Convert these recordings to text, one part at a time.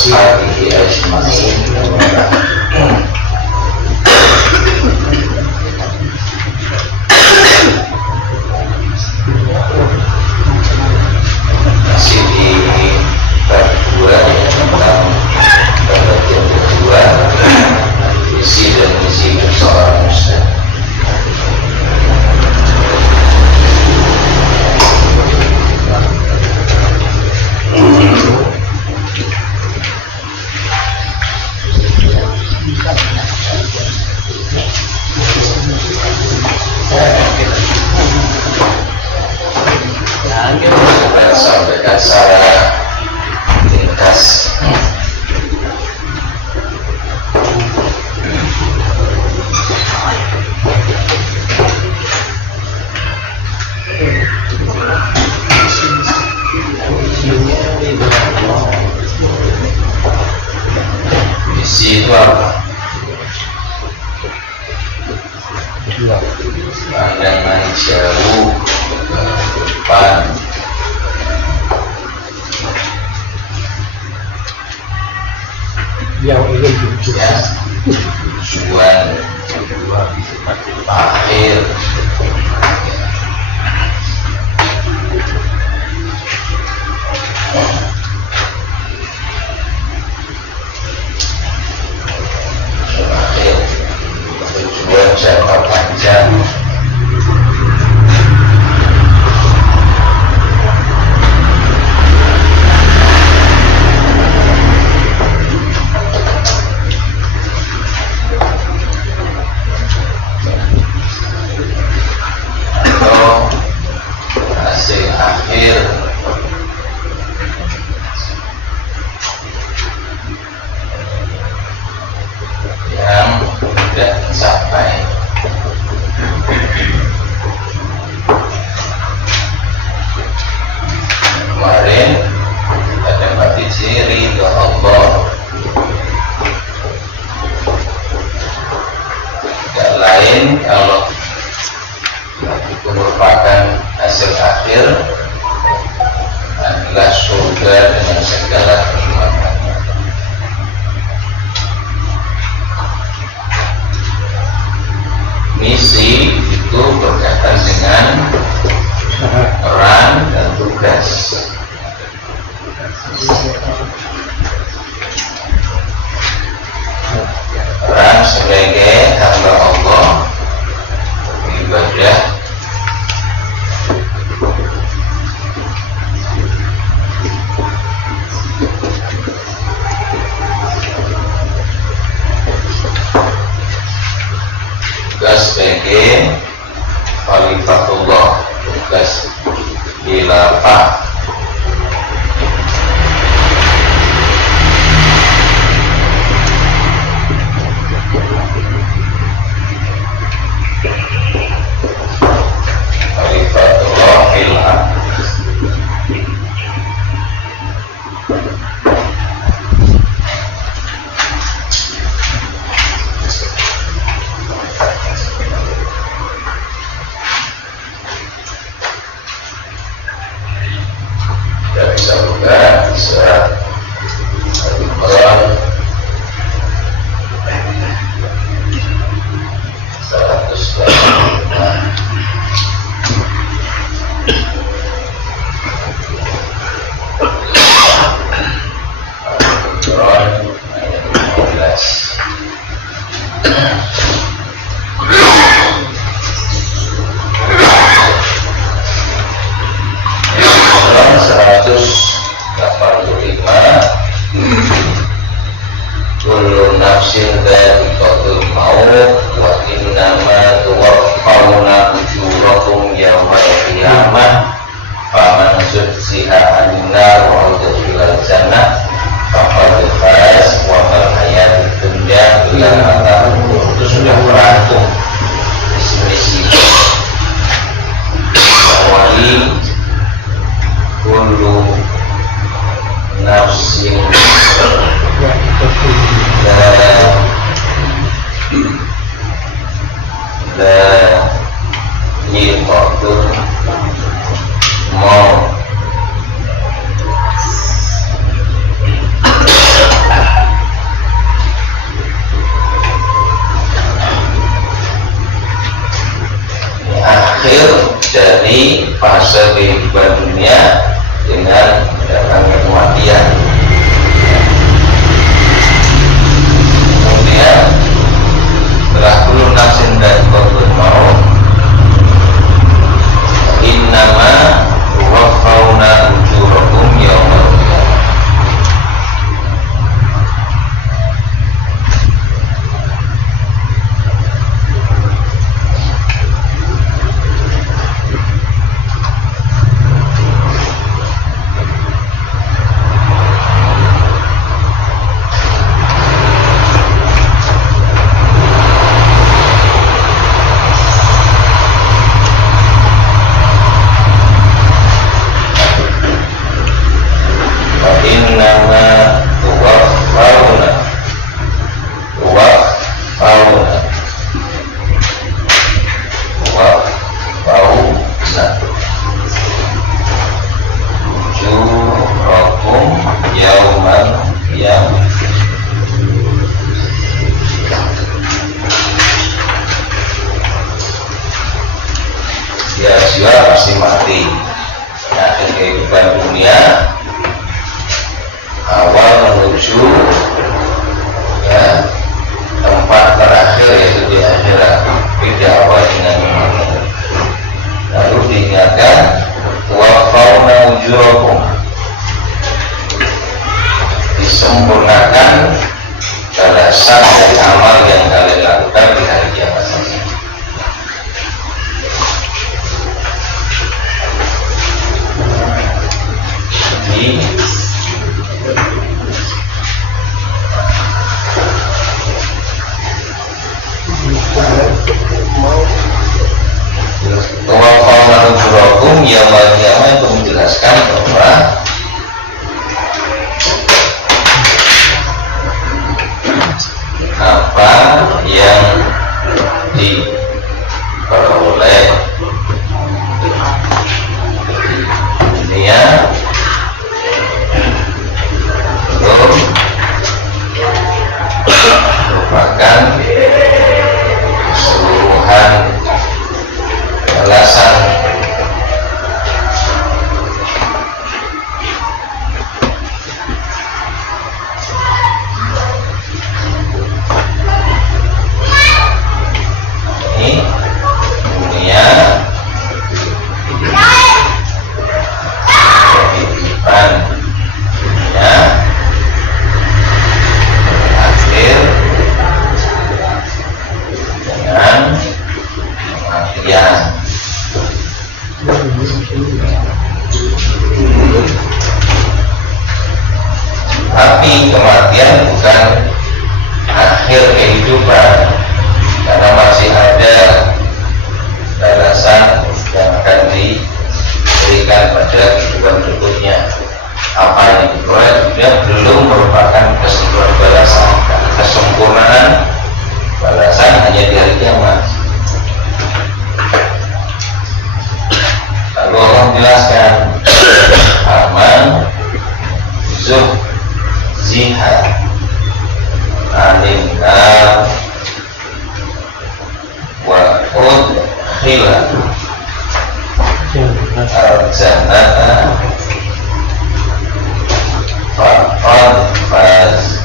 ashabihi ajma'in. Masih di bab 2 tentang bagian kedua, isi dan misi seorang muslim. Saya sampaikan secara ringkas. Misi itu apa? Pandangan jauh ke depan. Yang ingin Ya, tujuan akhir. Tujuan jangka panjang. Hasil akhir yang tidak tercapai. Kemarin kita dapat ciri ke Allah. Tidak lain kalau itu merupakan hasil akhir adalah surga dengan segala kenikmatannya. Misi itu berkaitan dengan peran dan tugas. Peran sebagai hamba Allah ibadah sebagai Khalifatullah, tugas khilafah. Khalifatullah khilafah. Bisa buka surat Al-Imran 185 kullu nafsin dha'iqatul maut wa innama tuwaffawna ujurakum yawmal qiyamah faman zuhziha 'anil nar wa udkhilal jannah faqad faz wa mal hayatud dunya illa mata'ul ghurur. Itu sudah merangkum misi wali kullu nafsin dha'iqatul maut. dunia, awal menuju ya tempat terakhir yaitu di akhirat. Beda awal dengan malam. Lalu diingatkan wafauna ujurakum, disempurnakan balasan dari amal yang kalian lakukan di hari kiamat nanti. Wafauna ujurakum yaumil qiyamah itu menjelaskan bahwa apa yang diperoleh dunia belum merupakan keseluruhan balasan ini dunia kehidupan dunia berakhir dengan kematian. Tapi kematian bukan akhir kehidupan, karena masih ada balasan yang akan diberikan pada kehidupan berikutnya. Apa yang diperoleh juga belum merupakan keseluruhan balasan, karena kesempurnaan balasan hanya di hari kiamat. Lalu Allah menjelaskan aman zuhziha anin nar wa udkhila al-jannata faqad faz.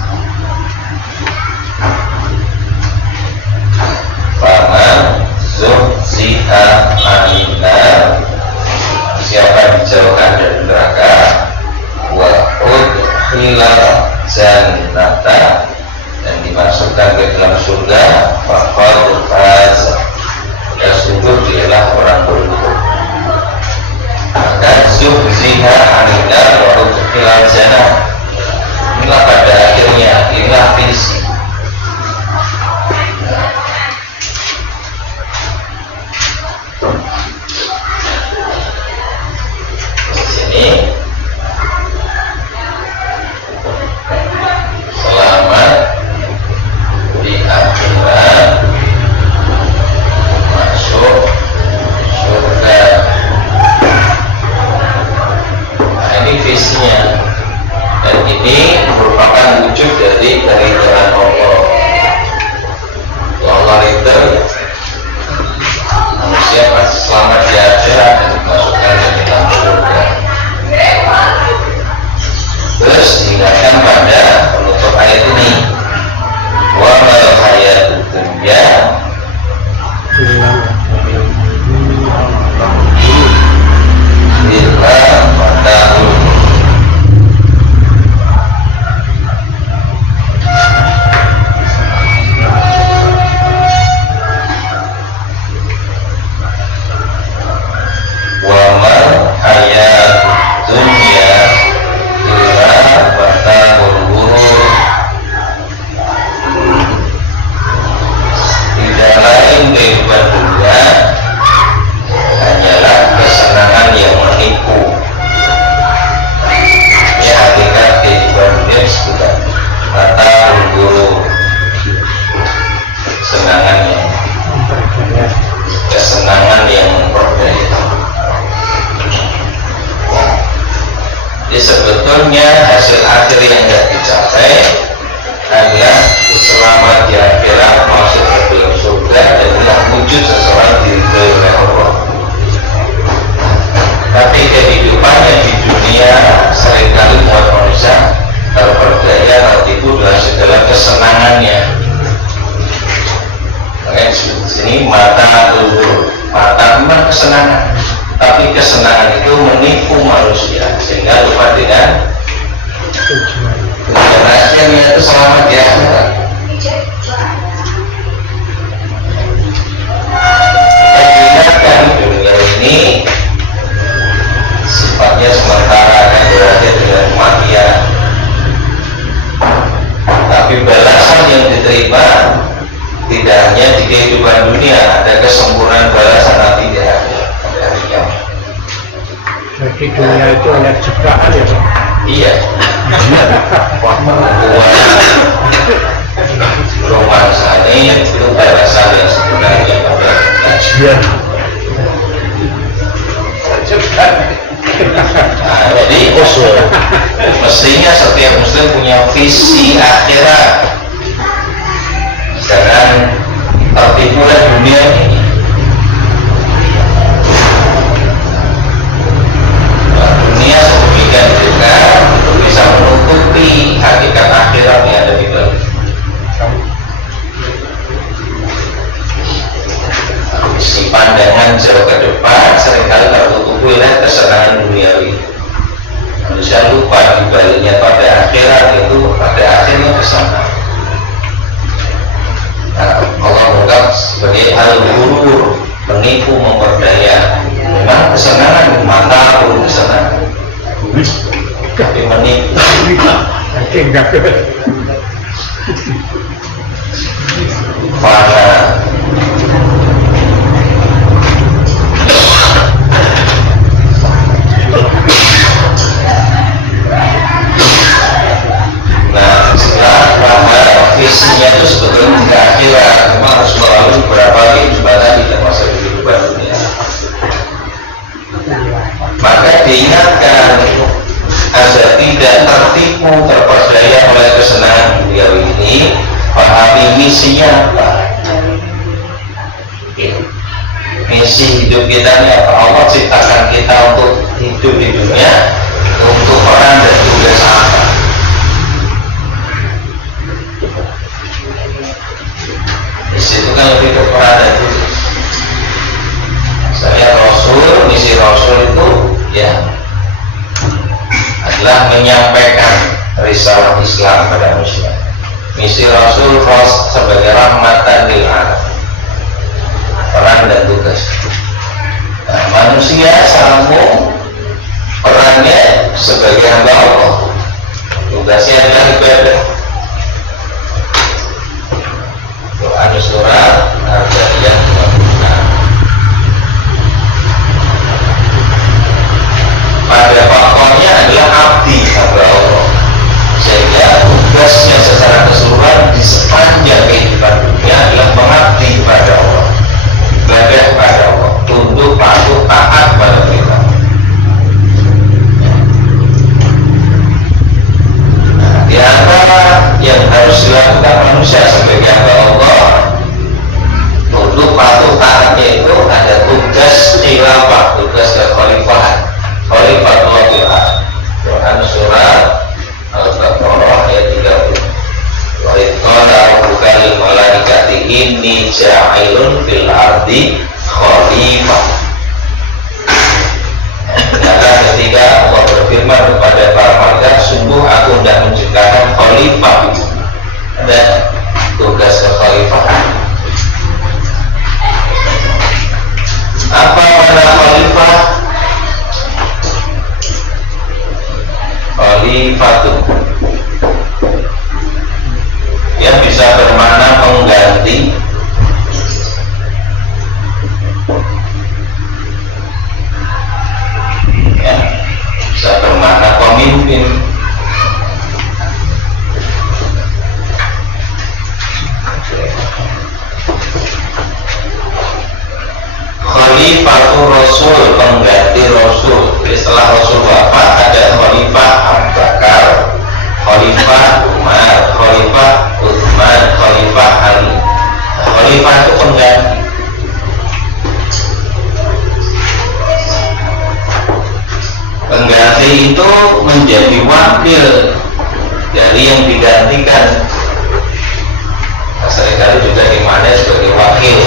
Faman zuhziha anin nar, siapa dijauhkan dari neraka, wa udkhila jannata, dan dimasukkan ke dalam surga, faqad faz, ya sungguh dialah orang beruntung. Maka zuhziha anin nar wa udkhila jannah, inilah pada akhirnya, inilah visi. Selamat di akhirat masuk surga. Nah, ini visinya, dan ini merupakan wujud dari jalan Allah. Allah itu manusia pasti selamat di akhirat dan dimasukkan ke dalam surga. Terus diingatkan pada penutup ayat ini, wa mal hayatud dunya illa mata'ul. Wa mal hayatud dunya tidak lain kehidupan dunia hanyalah kesenangan yang menipu. Ini hakikat kehidupan dunia disebut mata guru, kesenangan yang memperdaya. Jadi sebetulnya hasil akhir yang tidak dicapai adalah selamat di akhirat, masuk ke dalam surga, dan adalah wujud seseorang diridhoi oleh Allah. Tapi kehidupannya di dunia Rasul. Mestinya setiap muslim punya visi akhirat. Jangan tertipu oleh dunia ini. Dunia sedemikian juga untuk bisa menutupi hakikat akhirat yang ada di dalam. Si pandangan jauh ke depan seringkali tertutupi oleh kesenangan duniawi. Manusia lupa dibaliknya pada akhirat itu, pada akhirnya kesana. Allah menganggap sebagai al-ghurur, penipu, memperdaya. Memang kesenangan mata pun kesenangan, tapi menipu. Fana. Nah, setelah visinya itu sebetulnya tidak akhirat, memang harus melalui beberapa kehidupan tadi termasuk kehidupan dunia. Maka diingatkan agar tidak tertipu, terperdaya oleh kesenangan dunia ini. Pahami misinya apa? Misi hidup kita ini apa? Allah ciptakan kita untuk hidup di dunia, untuk peran dan tugas apa? Misi itu kan lebih ke peran dan tugas. Saya Rasul, misi Rasul itu ya adalah menyampaikan risalah Islam pada manusia. Misi Rasul sebagai rahmatan lil alamin, peran dan tugas. Nah, manusia sambung perannya sebagai hamba Allah, tugasnya adalah ibadah. Doa surat Al-Baqarah. Pada pokoknya adalah abdi hamba Allah, sehingga tugasnya secara keseluruhan di sepanjang kehidupan dunia adalah mengabdi kepada Allah, ibadah kepada Allah, tunduk patuh taat pada kita. Nah, di antara yang harus dilakukan manusia sebagai hamba Allah, tunduk patuh taatnya itu ada tugas khilafah, tugas kekhalifahan. Khalifatullah fil ardh. Quran surat Al-Baqarah ayat 30. Wa qala rabbuka lil malaikati inni ja'ilun fil ardi khalifah. Maka ketika Allah berfirman kepada para malaikat, sungguh aku hendak menciptakan khalifah dan tugas kekhalifahan. Apa makna khalifah? Khalifatun yang bisa bermakna pengganti, ya, bisa bermakna pemimpin. Khalifatul Rasul, pengganti Rasul. Setelah Rasul wafat ada Khalifah Abu Bakar, Khalifah Umar, Khalifah Utsman, Khalifah Ali. Khalifah itu pengganti. Pengganti itu menjadi wakil dari yang digantikan. Seringkali juga dimaknai sebagai wakil.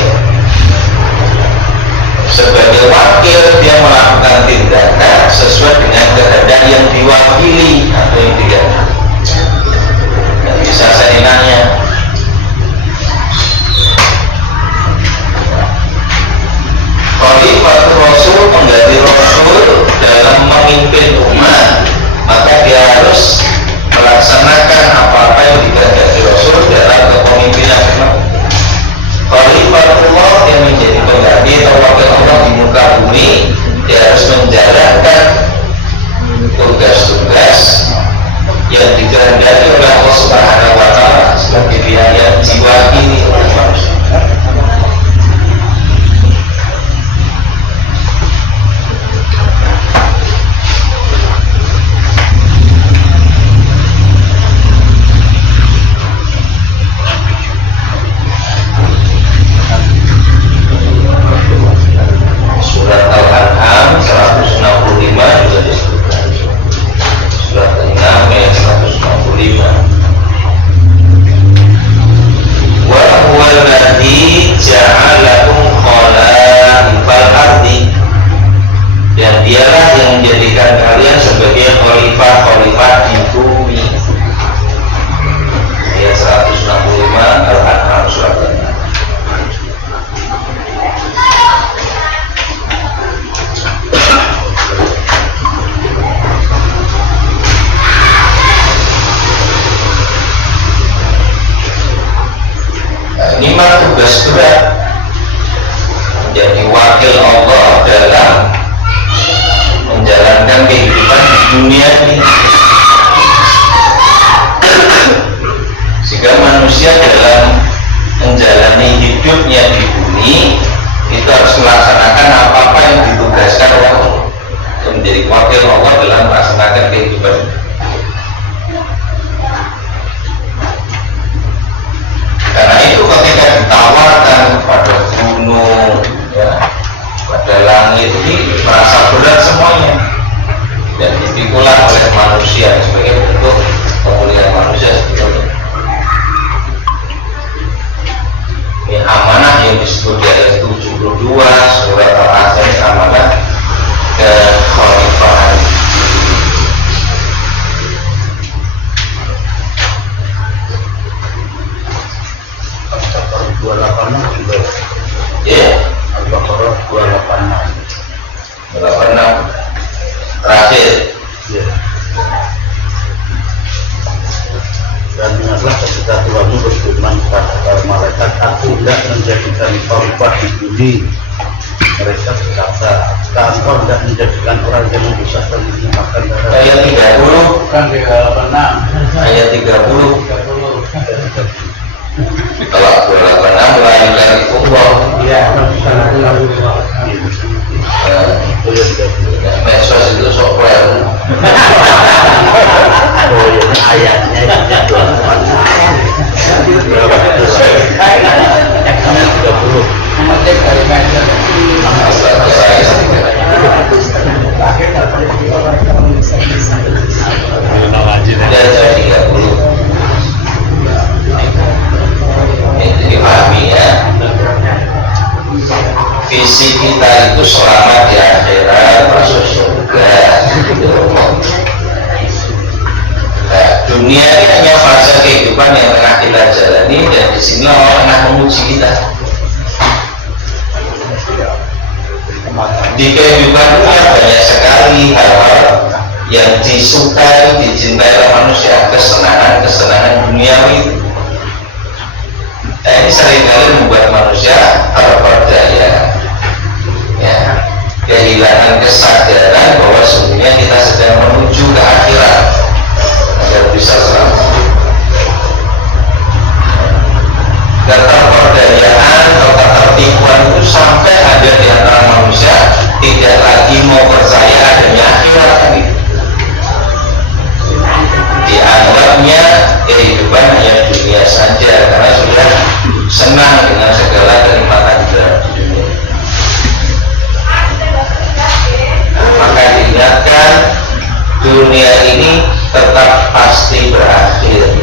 Sebagai wakil dia melakukan tindakan sesuai dengan kehendak yang diwakili atau yang tidak. Dan bisa seenaknya. Khalifatul Rasul, pengganti Rasul dalam memimpin umat, maka dia harus melaksanakan apa-apa yang dikehendaki Rasul dalam kepemimpinan umat. Khalifatullah yang menjadi pengganti atau wakil Allah di muka bumi, dia harus menjalankan tugas-tugas yang dikehendaki oleh Allah Subhanahu wa Ta'ala sebagai dia yang diwakili oleh manusia. tugas berat menjadi wakil Allah dalam menjalankan kehidupan di dunia ini, sehingga manusia dalam menjalani hidupnya di bumi itu harus melaksanakan apa-apa yang ditugaskan oleh Allah, menjadi wakil Allah dalam melaksanakan kehidupan. Karena itu ketika ditawarkan pada gunung, ya, pada langit, ini merasa berat semuanya dan dipikul oleh manusia sebagai bentuk pemulihan manusia sebetulnya. Ini amanah yang disebut di ayat 72 surat Al-Asr, amanah kekhalifahan. Al-Baqarah 286 juga. Ya, Al-Baqarah 286 terakhir. ya. Dan ingatlah ketika Tuhanmu berfirman kepada para malaikat, aku tidak menjadikan khalifah di bumi. Mereka berkata, jika engkau tidak menjadikan orang yang membesarkan ini makan darah. Ayat 30, Bukan 386. ayat 30. Kalau 286 mulai dari Allah. Iya, itu yang 30. Medsos itu software. Oh iya, ini ayatnya itu 286. Berapa? 30. Dipahami ya. Visi kita itu selamat di akhirat, masuk surga. Nah, dunia ini hanya fase kehidupan yang tengah kita jalani, dan di sini Allah tengah menguji kita. Di kehidupan dunia banyak sekali hal-hal yang disukai, dicintai oleh manusia, kesenangan duniawi. Nah, ini seringkali membuat manusia terperdaya, ya, kehilangan kesadaran bahwa sesungguhnya kita sedang menuju ke akhirat agar bisa selamat. Keterperdayaan atau ketertipuan itu sampai ada di antara manusia tidak lagi mau percaya adanya akhirat ini. Dianggapnya kehidupan hanya dunia saja karena sudah senang dengan segala kenikmatan di dunia. Nah, maka diingatkan dunia ini tetap pasti berakhir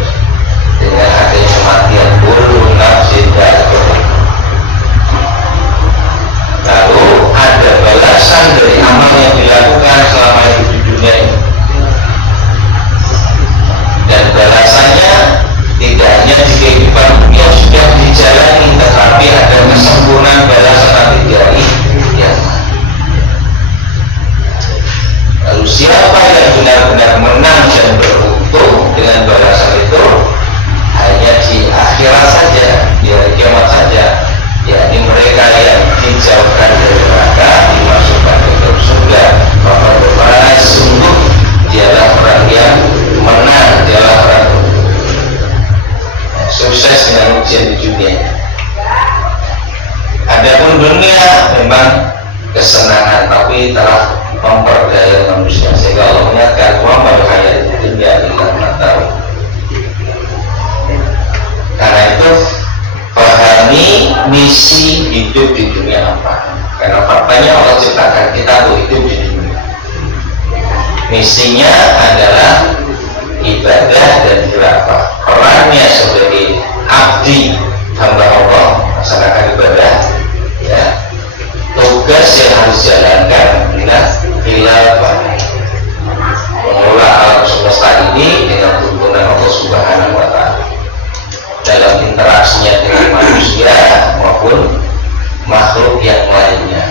dengan adanya kematian. Kullu nafsin dha'iqatul. Lalu ada balasan dari amal yang dilakukan selama hidup di dunia ini, dan balasannya tidak hanya di kehidupan dunia sudah dijalani, tetapi ada kesempurnaan balasan nanti di hari kiamat. Lalu siapa yang benar-benar menang dan beruntung dengan balasan itu? Hanya di akhirat saja, di hari kiamat saja, yakni mereka yang dijauhkan dari neraka, dimasukkan ke dalam surga. Maka berbahagia, sungguh dialah orang yang menang, dialah orang sukses dengan ujian di dunia. Adapun dunia memang kesenangan, tapi telah memperdaya manusia, sehingga Allah menyatakan wa mal hayatud dunya illa mata'u. Karena itu pahami misi hidup di dunia apa. Karena faktanya Allah ciptakan kita untuk hidup di dunia. Misinya adalah ibadah dan khilafah. Perannya sebagai abdi hamba Allah melaksanakan ibadah, ya. Tugas yang harus jalankan adalah khilafah, mengelola alam semesta ini dengan tuntunan Allah Subhanahu wa Ta'ala dalam interaksinya dengan manusia maupun makhluk yang lainnya.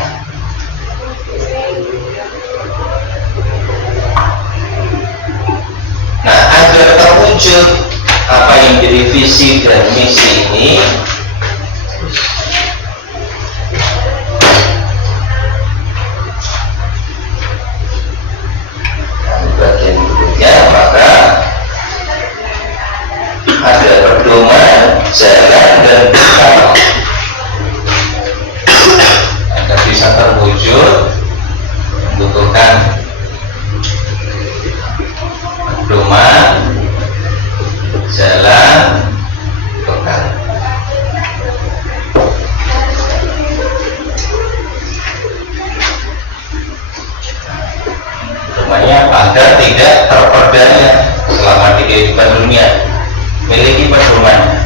Nah, agar terwujud apa yang jadi visi dan misi ini, pedoman jalan bekal. Pedomannya agar tidak terperdaya selama di kehidupan dunia, miliki pedoman.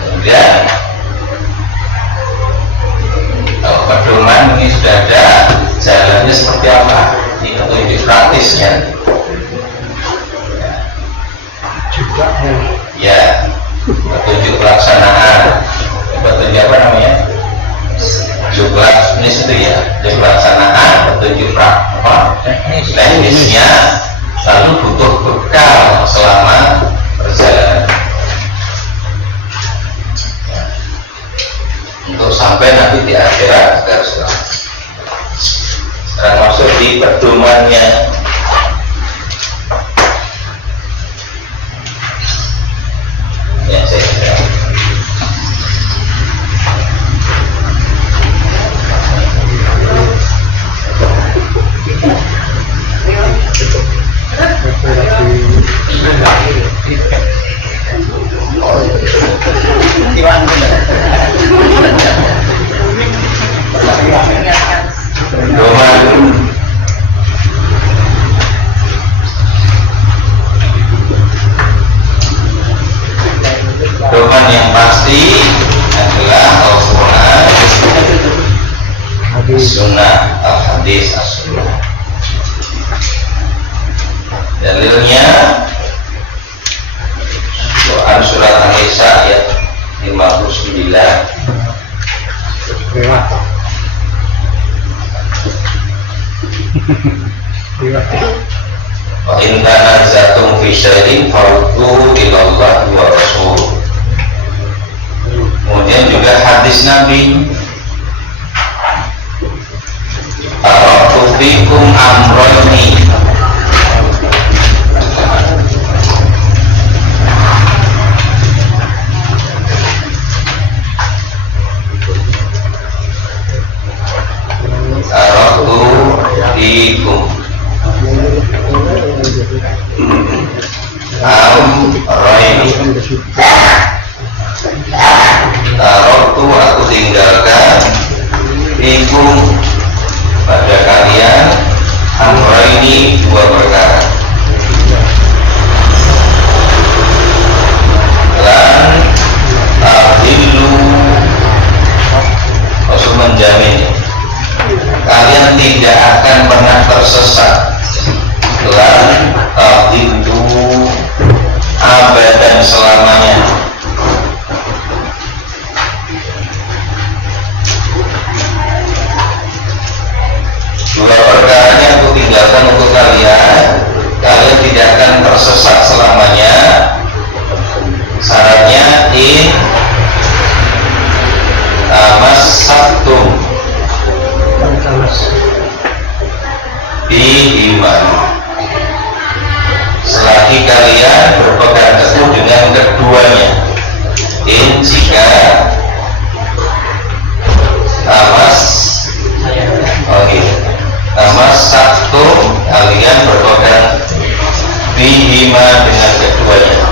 Kemudian kalau pedoman ini sudah ada, jalannya seperti apa? Ini petunjuk praktisnya. Juga Ya, petunjuk pelaksanaan. Petunjuk apa namanya? Petunjuk itu ya, petunjuk pelaksanaan, petunjuk teknisnya, lalu butuh bekal selama perjalanan. Untuk sampai nanti di akhirat harus selamat. Sekarang masuk di pedomannya. Ya, saya kira. Doman yang pasti adalah Al-Quran, Sunnah, Al-Hadis, As-Sunnah. Dalilnya Quran surat An-Nisa ayat 59. Wa in tanazatum fi syai'in farudduhu ila Allah wa Rasul. Kemudian juga hadis Nabi, taraktu fikum amrayni, taraktu fikum amrayni, taraktu aku tinggalkan fikum pada kalian amrayni dua perkara. Lan tahillu, maksud menjamin kalian tidak akan pernah tersesat. Lan tahillu abadan selamanya. Dua perkara yang aku tinggalkan untuk kalian, kalian tidak akan tersesat selamanya. Syaratnya in tamassaktum bihima, selagi kalian berpegang teguh dengan keduanya. In jika tamassaktum kalian berpegang bihima dengan keduanya.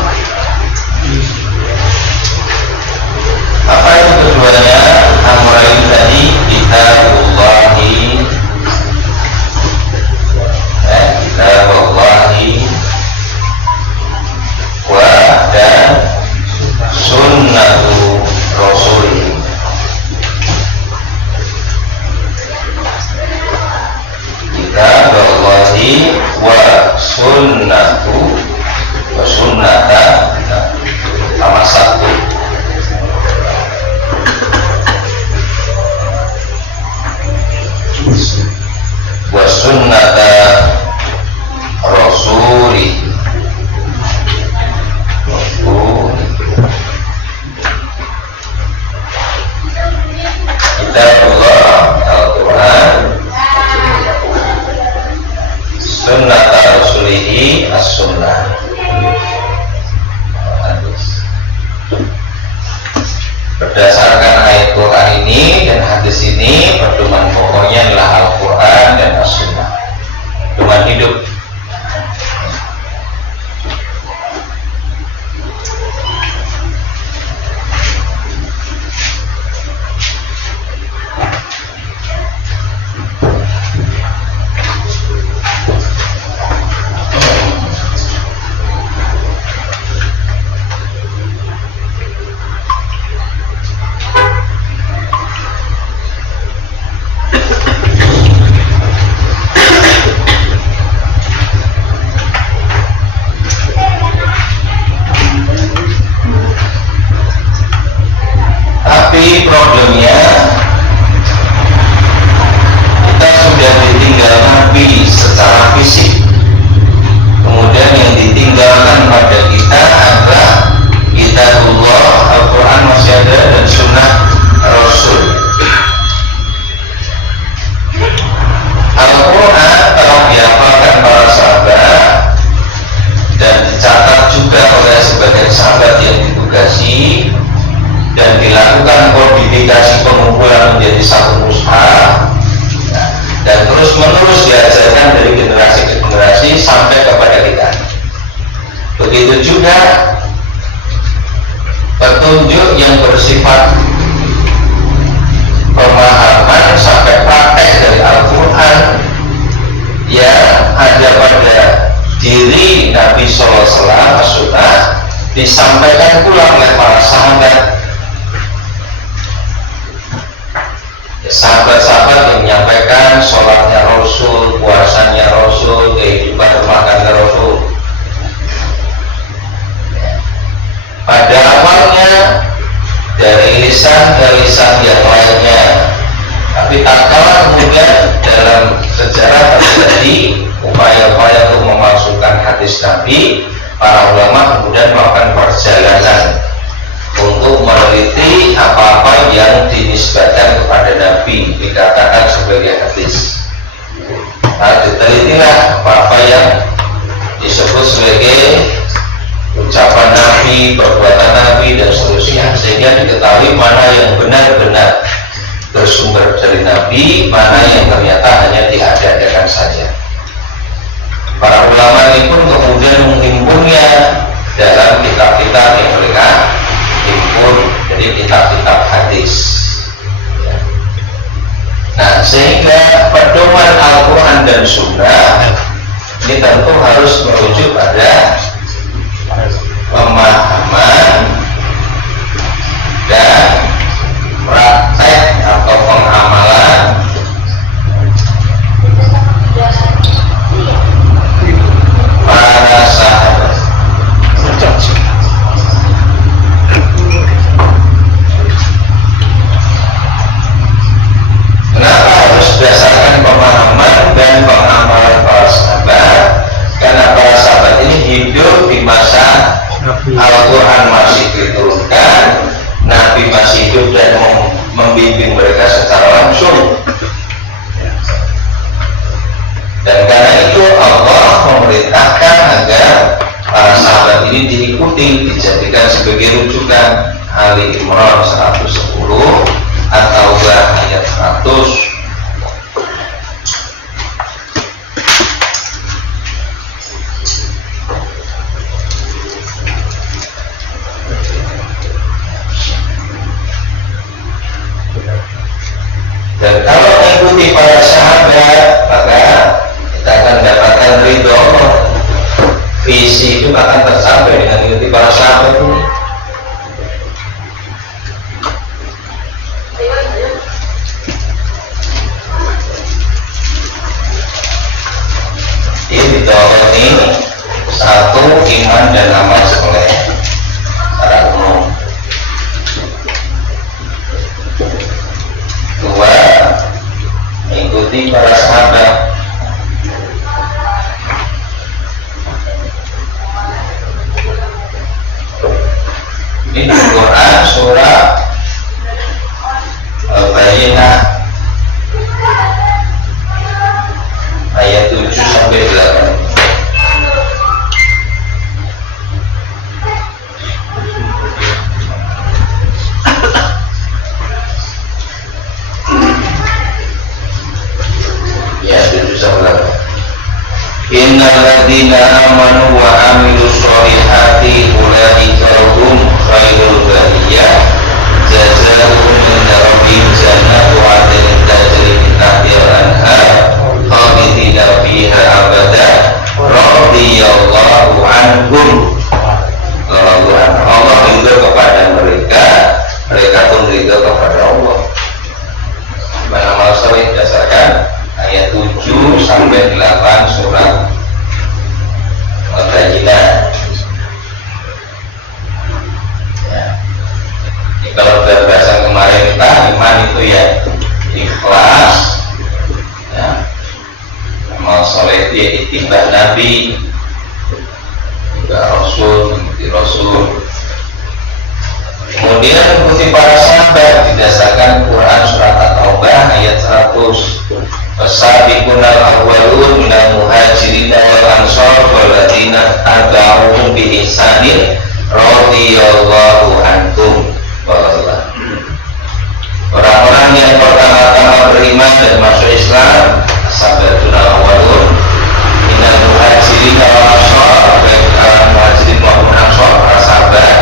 Apa itu keduanya? Amrain tadi kitabullahi, kitabullahi wa dan sunnatu rasuli. Kitabullahi wa sunnatu wa sunnata sama satu. Wa sunnata rasuli. Kitabullah Al-Quran, sunnata rasulihi as-sunnah. Berdasarkan ayat Quran ini dan hadis ini, pedoman pokoknya adalah Al-Quran dan Nabi secara fisik. Kemudian yang ditinggalkan pada kita adalah kitabullah, Al-Quran masih ada, dan sunnah Rasul. Al-Quran telah dihafalkan para sahabat dan dicatat juga oleh sebagian sahabat yang ditugasi, dan dilakukan kodifikasi pengumpulan menjadi satu mushaf, dan terus menerus diajarkan dari generasi ke generasi sampai kepada kita. Begitu juga petunjuk yang bersifat pemahaman sampai praktek dari Al-Quran yang ada pada diri Nabi SAW, sunnah, disampaikan pula oleh para sahabat. Sahabat-sahabat yang menyampaikan sholatnya Rasul, puasanya Rasul, kehidupan rumah tangga Rasul. Pada awalnya dari lisan ke lisan yang lainnya, tapi tak kalah kemudian dalam sejarah terjadi upaya-upaya untuk memasukkan hadis Nabi. Para ulama kemudian melakukan perjalanan untuk meneliti apa-apa yang dinisbatkan kepada Nabi dikatakan sebagai hadis. Nah, ditelitilah apa-apa yang disebut sebagai ucapan Nabi, perbuatan Nabi, dan seterusnya, sehingga diketahui mana yang benar-benar bersumber dari Nabi, mana yang ternyata hanya diada-adakan saja. Para ulama ini pun kemudian menghimpunnya dalam kitab-kitab yang mereka himpun, jadi kitab-kitab hadis. Nah, sehingga pedoman Al-Quran dan Sunnah ini tentu harus merujuk pada pemahaman dan praktek atau pengamalan para sahabat. Kenapa harus berdasarkan pemahaman dan pengamalan para sahabat? Karena para sahabat ini hidup di masa Al-Quran masih diturunkan, Nabi masih hidup dan membimbing mereka secara langsung. Dan karena itu Allah memerintahkan agar para sahabat ini diikuti, dijadikan sebagai rujukan. Ali Imran 110 atau ayat 100. Dan kalau mengikuti para sahabat, maka kita akan mendapatkan ridho Allah. Visi itu akan tercapai dengan mengikuti para sahabat ini. Ini satu, iman dan amal soleh secara umum. Dua, mengikuti para sahabat. Ini Quran surah Al-Bayyinah ayat 7 sampai 8. Innal ladzina amanu wa amilus solihati ulaika hum khairul bariyah jazaohum inda rabbihim jannatu 'adnin tajri min tahtiha al-anhar khalidina fiha abada radhiyallahu anhum. Allah ridho kepada mereka, mereka pun ridho kepada Allah. Amal soleh berdasarkan ayat 7 sampai 8 surat Al-Bayyinah. Ya. Ini kalau berdasarkan kemarin kita, iman itu ya ikhlas, ya, amal soleh dia ittiba Nabi, juga Rasul, mengikuti Rasul. Kemudian mengikuti para sahabat didasarkan Quran surat At-Taubah ayat 100. Wasabiqunal awwalun minal muhajirin wal ansor walladzina tabauhum bi ihsanin radhiyallahu anhum. Orang-orang yang pertama-tama beriman dan masuk Islam, sahabatul awwalun minal muhajirin wal ansor, baik orang muhajirin maupun ansor, para sahabat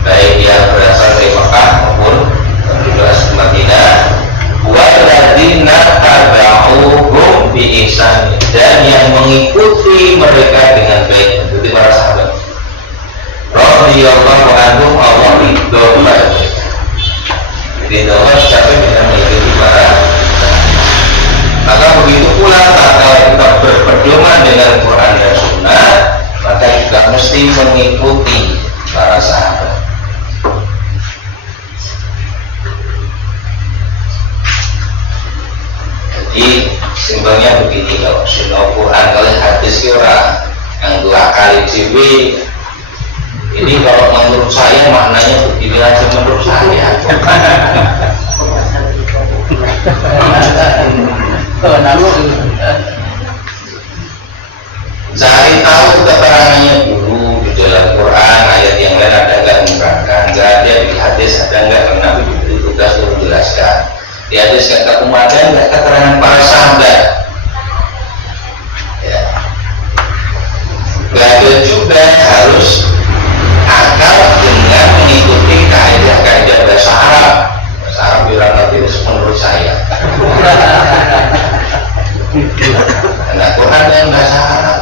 baik yang berasal dari Mekah maupun berasal dari Madinah, walladzina tabauhum bi ihsan, dan yang mengikuti mereka dengan baik, mengikuti para sahabat. Radhiyallahu anhum, Allah ridho mereka. Ridho siapa yang mengikuti para sahabat. Maka begitu pula kalau kita berpedoman dengan Quran dan Sunnah, maka juga mesti mengikuti para sahabat. Jadi simpelnya begini, kalau sunnah Quran kali hadis kira yang 2 kali CW ini kalau menurut saya maknanya begini aja menurut saya. Cari tahu keterangannya dulu di dalam Quran, ayat yang lain ada nggak mengungkapkan, nggak ada di hadis ada nggak, karena itu tugas untuk menjelaskan. Di hadis kata umat dan nggak keterangan para sahabat. Ya. Gak ada juga harus akal dengan mengikuti kaidah-kaidah bahasa Arab. Bahasa Arab bilang nanti menurut saya. Karena Quran dan bahasa Arab.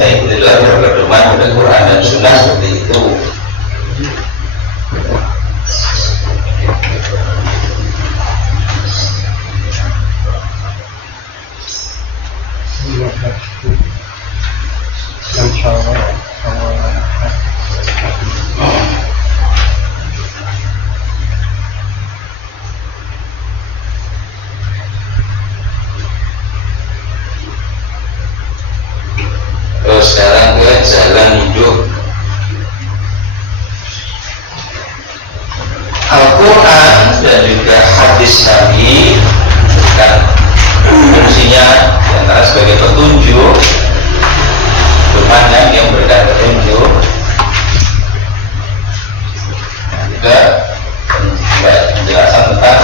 Itulah berpedoman dengan Quran dan Sunnah seperti itu. Terus sekarang ke jalan hidup. Al-Quran dan juga hadis Nabi kan fungsinya antara sebagai petunjuk, pedoman yang memberikan petunjuk, dan juga penjelasan tentang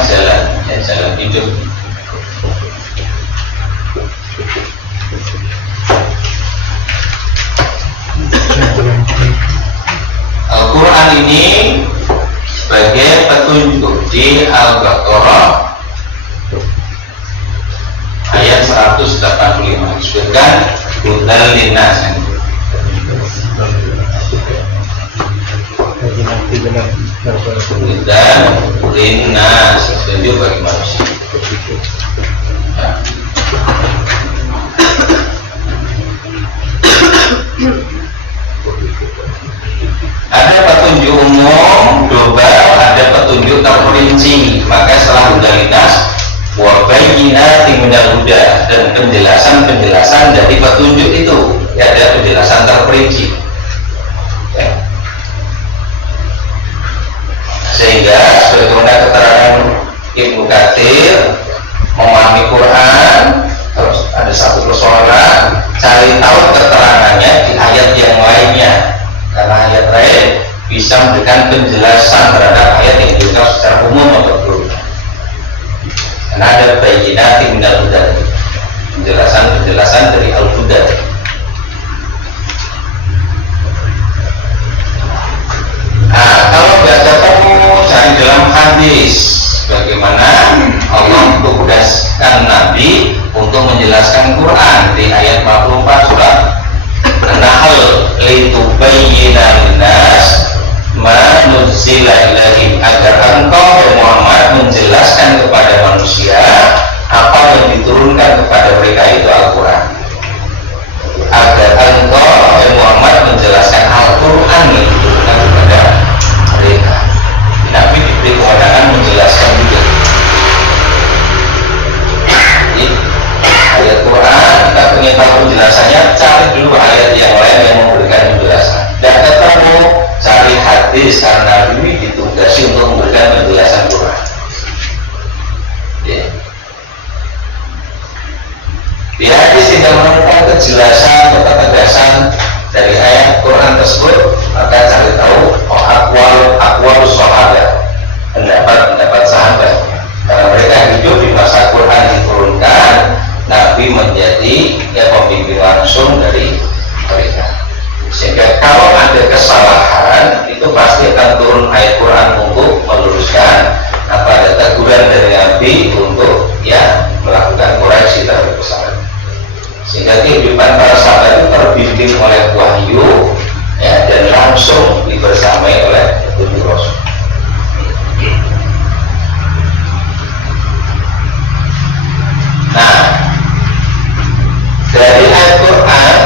jalan hidup. Al-Quran ini sebagai petunjuk di Al-Baqarah ayat 185 disebutkan hudal linnas, hudal linnas, petunjuk bagi manusia. Ya. Ada petunjuk umum, global, ada petunjuk terperinci. Maka setelah hudalitas wabayyinatin minal huda, dan penjelasan dari petunjuk itu ya, ada penjelasan terperinci ya. Sehingga sebagaimana keterangan Ibnu Katsir memahami Quran, terus ada satu persoalan, cari tahu keterangannya di ayat yang lainnya, karena ayat lain bisa memberikan penjelasan terhadap ayat yang diberikan secara umum atau belum. Karena ada bayyinatin minal huda, penjelasan dari al-huda. Nah, kalau nggak ketemu, cari dalam hadis bagaimana Allah tugaskan Nabi untuk menjelaskan Quran di ayat 44 surat An-Nahl, litubayyina linnas ma nuzila ilaihim, agar engkau Muhammad menjelaskan kepada manusia apa yang diturunkan kepada mereka itu Al-Quran, agar engkau penjelasannya, cari dulu ayat yang lain yang memberikan penjelasan. Tidak ketemu, cari hadis karena Nabi ditugasi untuk memberikan penjelasan Quran. Di hadis tidak menemukan kejelasan atau ketegasan dari ayat Quran tersebut, maka cari tahu akwal sahabat, pendapat sahabat, karena mereka hidup di masa Quran diturunkan, Nabi menjadi pembimbing langsung dari mereka. Sehingga kalau ada kesalahan itu pasti akan turun ayat Quran untuk meluruskan, ada teguran dari Nabi untuk melakukan koreksi terhadap kesalahan. Sehingga kehidupan para sahabat itu terbimbing oleh wahyu dan langsung dibersamai oleh petunjuk Rasul. Nah, dari ayat Quran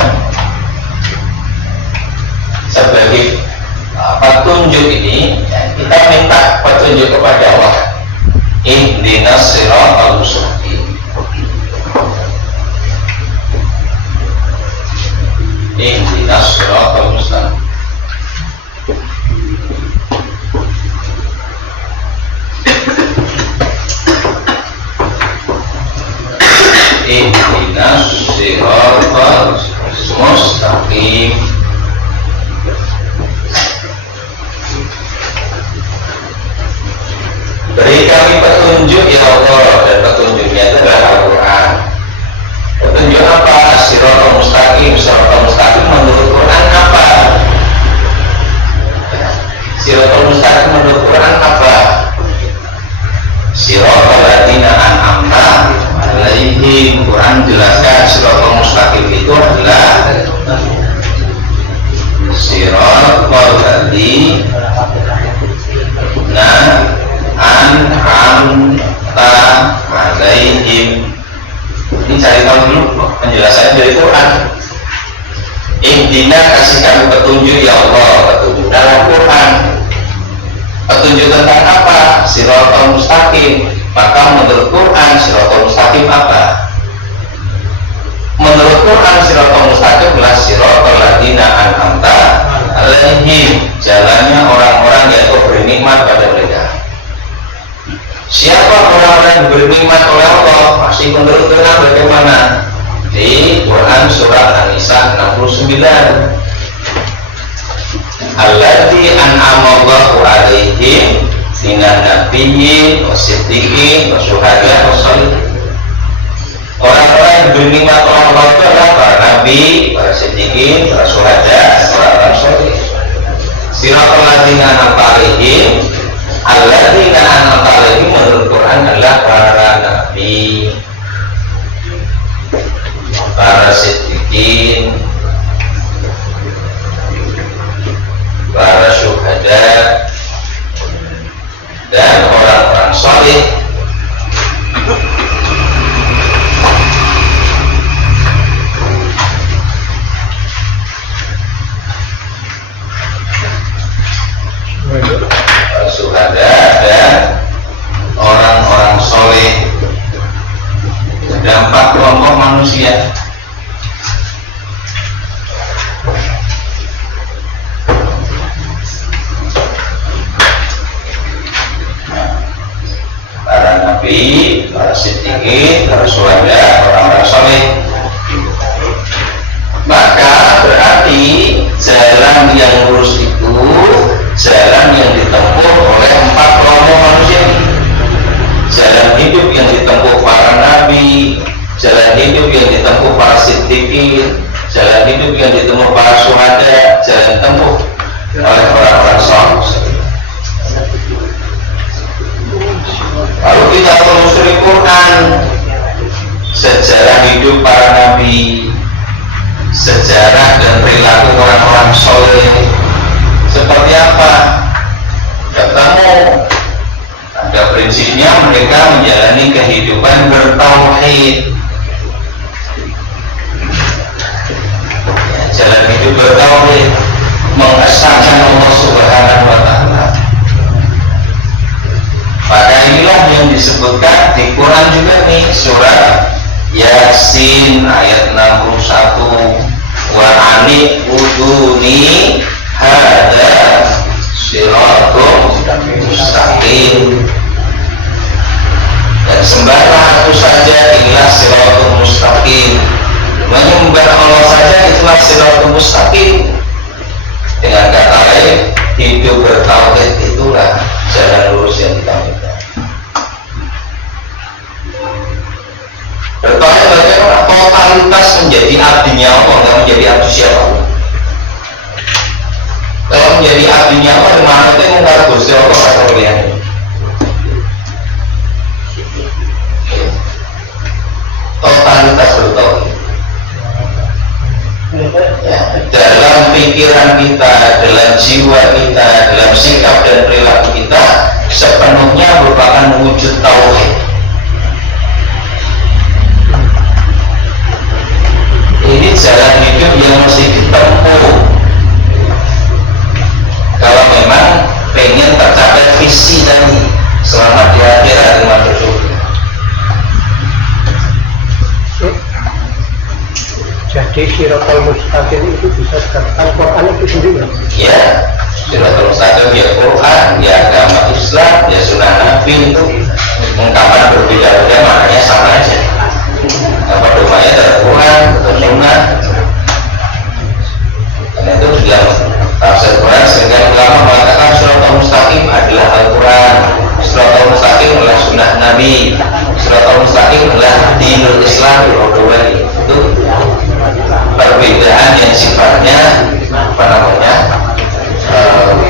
sebagai petunjuk ini, kita minta petunjuk kepada Allah. Ihdinas siratal mustaqim. Ihdinas siratal mustaqim. Ihdinas siratal mustaqim. Beri kami petunjuk ya Allah, dan petunjuknya itu adalah Al-Quran. Petunjuk apa? Siratal mustaqim. Siratal mustaqim menurut Quran apa? Siratal mustaqim menurut Quran apa? Siratal ladzina an'amta alaihim. Quran jelaskan siratal mustaqim itu adalah siratal ladzina an'amta alaihim. Ini cari tahu dulu penjelasannya dari Quran. Intinya kasih kami petunjuk ya Allah, petunjuk dalam Quran. Petunjuk tentang apa? Siratal mustaqim. Maka menurut Quran siratal mustaqim apa? Menurut Quran siratal mustaqim adalah siratal ladzina an'amta alaihim, jalannya orang-orang yang kau beri nikmat pada mereka. Siapa orang-orang yang diberi nikmat oleh Allah? Masih menurut Quran bagaimana? Di Quran surat An-Nisa 69. Alladzi an'ama Allahu alaihim minan nabiyyin wasiddiqin wasyuhada wassalihin. Orang-orang yang diberi nikmat oleh Allah itu adalah para nabi, para siddiqin, para syuhada, para sholih. Siratal ladzina an'amta alaihim. Alladzina an'amta alaihim menurut Quran adalah para nabi, para siddiqin, para syuhada, dan orang-orang saleh. Syuhada dan orang-orang soleh. Ada 4 kelompok manusia. Para nabi, para siddiqin, para syuhada, orang-orang soleh. Maka berarti jalan yang lurus itu jalan yang ditempuh oleh 4 kelompok manusia. Jalan hidup yang ditempuh para nabi, jalan hidup yang ditempuh para siddiqin, jalan hidup yang ditempuh para syuhada, jalan tempuh oleh orang-orang saleh. Lalu kita telusuri Quran, sejarah hidup para nabi, sejarah dan perilaku orang-orang soleh seperti apa? Ketemu. Ada prinsipnya mereka menjalani kehidupan bertauhid. Jalan hidup bertauhid, mengesahkan Allah Subhanahu wa ta'ala. Maka inilah yang disebutkan di Quran juga nih, surat Yasin ayat 61, wa ani uduni hada siratum mustaqim, dan sembahlah aku saja, inilah siratum mustaqim. Menyembah Allah saja itulah siratum mustaqim. Dengan kata lain, hidup bertauhid itulah jalan lurus yang kita minta. Bertauhid bagaimana? Totalitas menjadi abdinya Allah, nggak menjadi abdi siapa. Kalau menjadi abdinya Allah, dimana itu yang nggak Gusti Allah atau kalian? Totalitas bertauhid. Ya, dalam pikiran kita, dalam jiwa kita, dalam sikap dan perilaku kita sepenuhnya merupakan wujud tauhid. Ini jalan hidup yang mesti ditempuh kalau memang pengen tercapai visi tadi, selamat di akhirat dengan bersyukur. Jadi Siratal Mustaqim itu bisa dikatakan Quran itu sendiri. Ya, Siratal Mustaqim ya Quran, ya agama Islam, ya sunnah Nabi, itu ungkapan berbeda-beda maknanya sama aja. Apa doanya dari Quran atau sunnah? Karena itu dalam tafsir Quran sehingga ulama mengatakan Siratal Mustaqim adalah Al-Quran, Siratal Mustaqim adalah sunnah Nabi, Siratal Mustaqim adalah dinul Islam itu perbedaan yang sifatnya apa namanya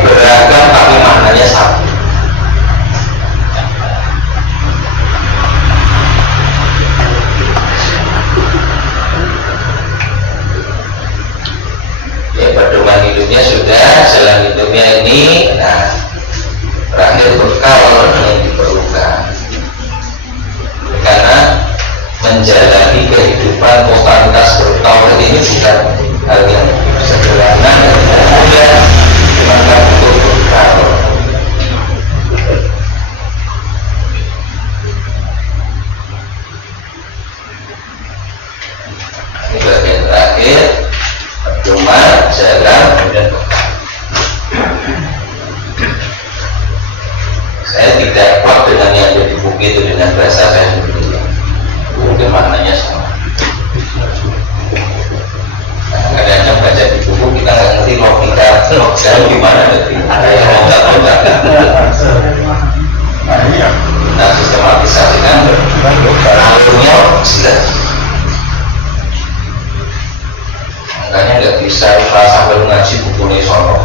beragam tapi maknanya sama. Ya, pedoman hidupnya sudah, jalan hidupnya ini, nah terakhir bekal yang diperlukan karena menjalani kehidupan totalitas bertauhid ini bukan hal yang sederhana dan mudah, maka butuh bekal. Ini bagian terakhir, pedoman jalan kemudian bekal. Saya tidak kuat dengan yang ada di buku itu dengan bahasa saya sendiri. Mungkin maknanya sama. Kadang-kadang baca di buku kita nggak ngerti logika gimana nanti. Ada yang loncat-loncat. Nah, sistematisasikan alurnya jelas. Makanya nggak bisa sambil ngaji buku ini sono.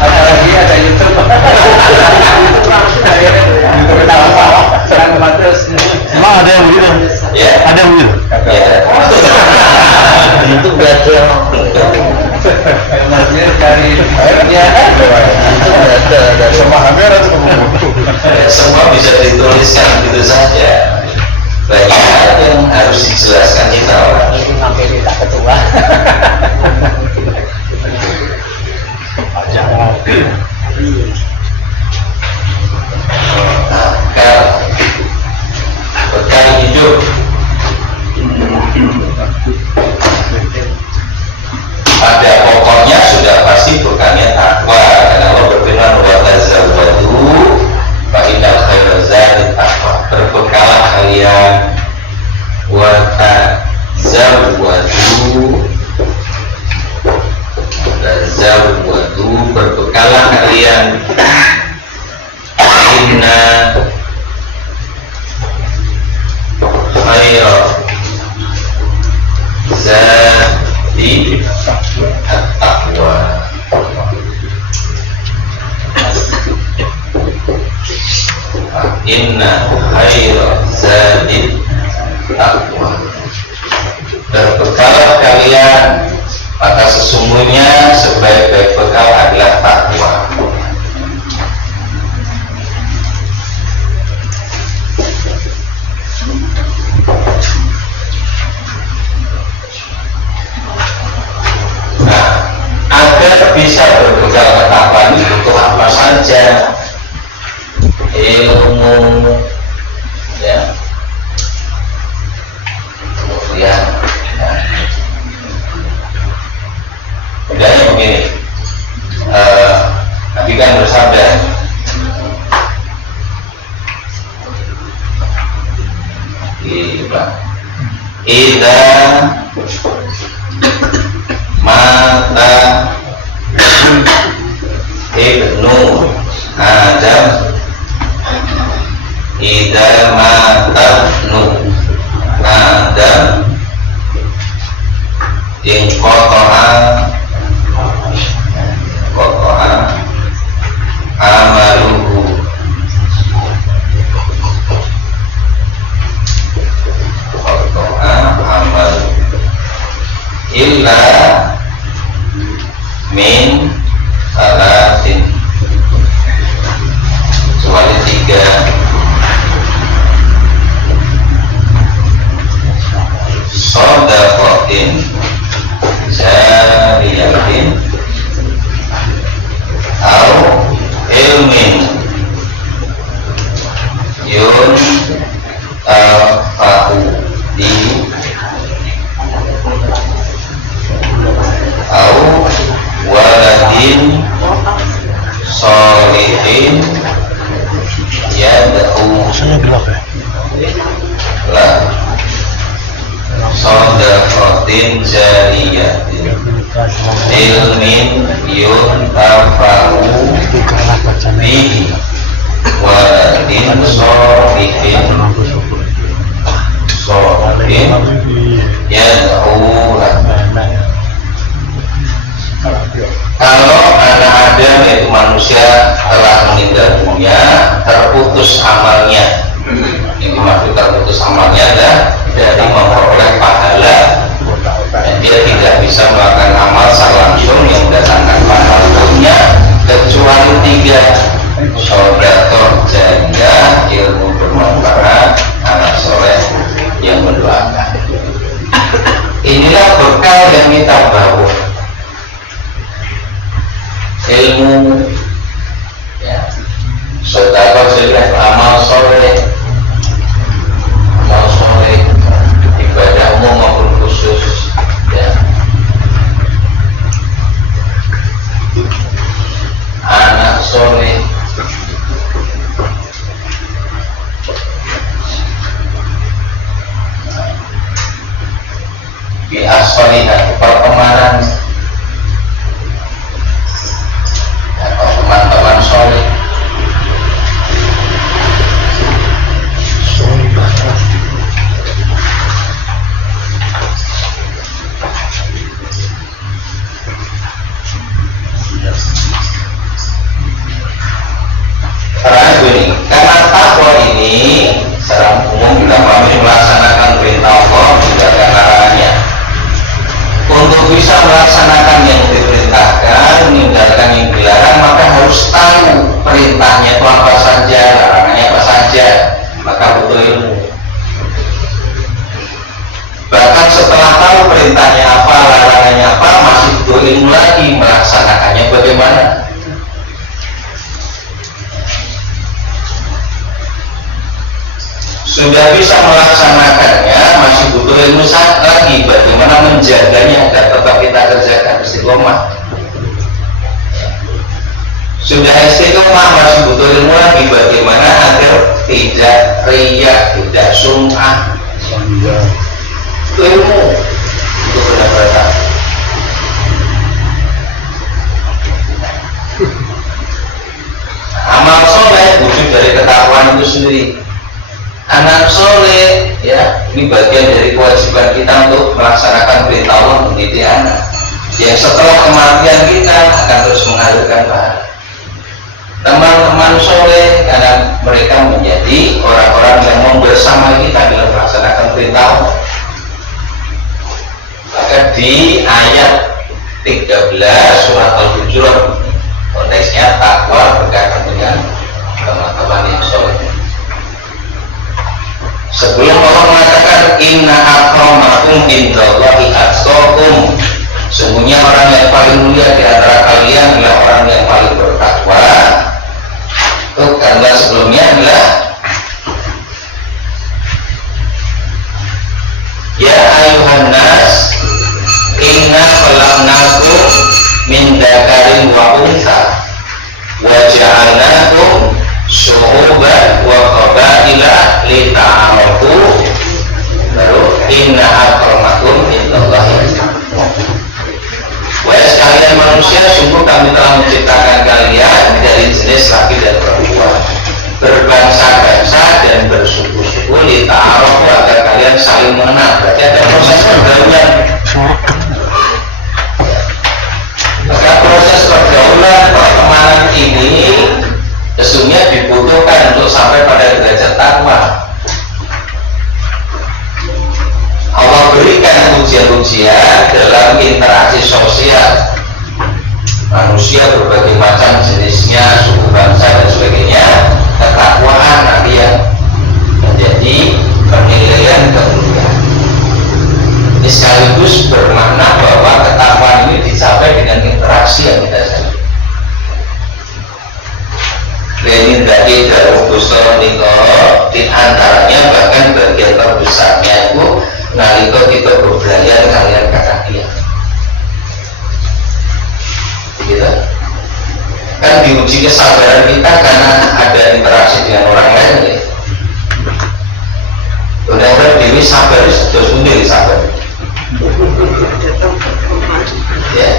Apalagi ada YouTube. Emang ada yang begitu? Ya. Ada yang begitu? Ya. Itu beda. Maksudnya dari airnya Itu ada sama kamera tuh. Semua bisa dituliskan gitu saja. Banyak yang harus dijelaskan kita orang. itu sampai tidak ketua. Bekal hidup pada pokoknya sudah pasti bekalnya takwa, karena Allah berfirman wa tazawwadu fa innal khairaz zadi taqwa. Berbekalah kalian, wa tazawwadu berbekalah kalian, inna khairaz zadi at-taqwa. Inna khairaz zadi taqwa. Berbekalah kalian, maka sesungguhnya sebaik-baik bekal adalah takwa. Nah, agar bisa berbekal ketakwaan itu untuk apa saja? Ilmu, ya, in qata'a amaluhu illa min salatin, kecuali 3. Shadaqatin jariyatin au ilmin yuntafahu bihi au waladin sholihin yad'u lah shadaqatin jariyatin ilmin yuntafahu bihi waladin sholihin yad'u lah. Kalau anak Adam yaitu manusia telah meninggal dunia, terputus amalnya. Yang dimaksud terputus amalnya adalah dari memperoleh pahala, dan dia tidak bisa melakukan amal secara langsung yang mendatangkan pahalanya kecuali 3: shadaqah jariyah, ilmu bermanfaat, anak soleh yang mendoakan. Inilah bekal yang kita bawa. Ilmu, ya, sedekah jelas, amal soleh, ibadah umum maupun khusus, ya, anak soleh, di asfaliha, pertemanan, teman-teman soleh. Karena begini, karena takwa ini secara umum bila kami melaksanakan perintah Allah, meninggalkan larangannya. Untuk bisa melaksanakan yang diperintahkan, meninggalkan yang dilarang, maka harus tahu perintahnya itu apa saja, larangannya apa saja, maka butuh ilmu. Bahkan setelah tahu perintahnya apa, larangannya apa, masih butuh ilmu lagi, melaksanakannya bagaimana. Sudah bisa melaksanakannya, masih butuh ilmu lagi, bagaimana menjaganya agar tetap kita kerjakan istiqomah. Sudah istiqomah, masih butuh ilmu lagi, bagaimana agar tidak riya, tidak sum'ah. Itu ilmu untuk benar-benar. Amal soleh wujud dari ketakwaan itu sendiri. Anak soleh, ya, ini bagian dari kewajiban kita untuk melaksanakan perintah Allah mendidik anak. Yang setelah kematian kita akan terus mengalirkan pahala. Teman-teman soleh, karena mereka menjadi orang-orang yang membersamai kita dalam melaksanakan perintah Allah. Maka di ayat 13 surat Al-Hujurat, konteksnya takwa berkaitan dengan teman-teman yang soleh. Sebelum Allah mengatakan inna akramakum indallahi atqakum, sesungguhnya orang yang paling mulia di antara kalian adalah orang yang paling bertakwa. Itu karena sebelumnya adalah ya ayuhan nas inna khalaqnakum min dzakarin wa untha wa ja'alnakum syu'uban wa qabaila lita'arafu, baru inna akramakum indallahi atqakum. Wahai sekalian manusia, sungguh kami telah menciptakan kalian dari jenis laki dan perempuan, berbangsa-bangsa dan bersuku-suku, lita'arafu, agar kalian saling mengenal. Berarti ada proses pergaulan. dalam interaksi sosial manusia berbagai macam jenisnya, suku bangsa dan sebagainya. Ketakwaan nanti yang menjadi penilaian kemuliaan. Ini sekaligus bermakna bahwa ketakwaan ini dicapai dengan interaksi yang kita sadari. Ini dari Busro Niko di antaranya bahkan bagian terbesarnya itu nalika kita berbelanja kalian kata dia. Gitu. Kan diuji kesabaran kita karena ada interaksi dengan orang lain ya. Benar-benar Dewi sabar sudah sendiri sabar. Ya.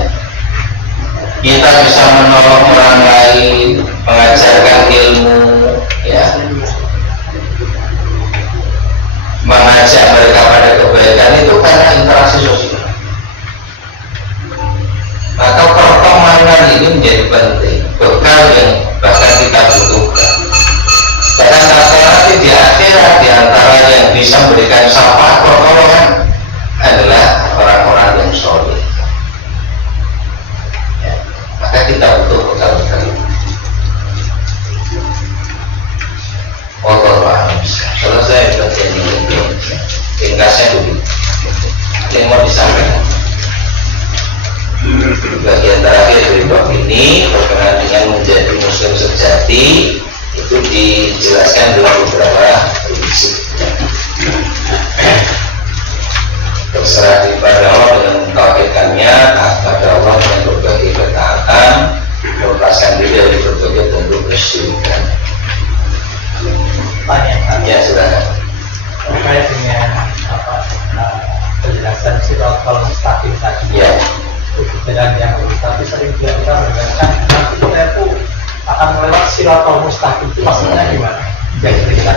Kita bisa menolong orang lain, mengajarkan ilmu, ya, mengajak mereka pada kebaikan itu karena interaksi sosial. Maka pertemanan ini menjadi penting, bekal yang bahkan kita butuhkan. Bahkan nanti di akhirat di antara yang bisa memberikan syafaat pertolongan adalah orang-orang yang soleh. Maka kita butuh bekal-bekal. Allah selesai bagian ini. Ringkasnya dulu. Yang mau disampaikan. Bagian terakhir dari bab ini berkenaan dengan menjadi muslim sejati itu dijelaskan dalam beberapa prinsip. Terserah kepada Allah dengan mentauhidkannya, taat pada Allah dengan berbagai ketaatan, melepaskan diri dari berbagai bentuk kesyirikan. Pertanyaan Ya silakan. terkait dengan penjelasan siratal mustaqim tadi. Ya. Itu jalan yang lurus, tapi sering kita mendengarkan nanti kita itu akan melewat siratal mustaqim. Itu maksudnya gimana? Jadi kita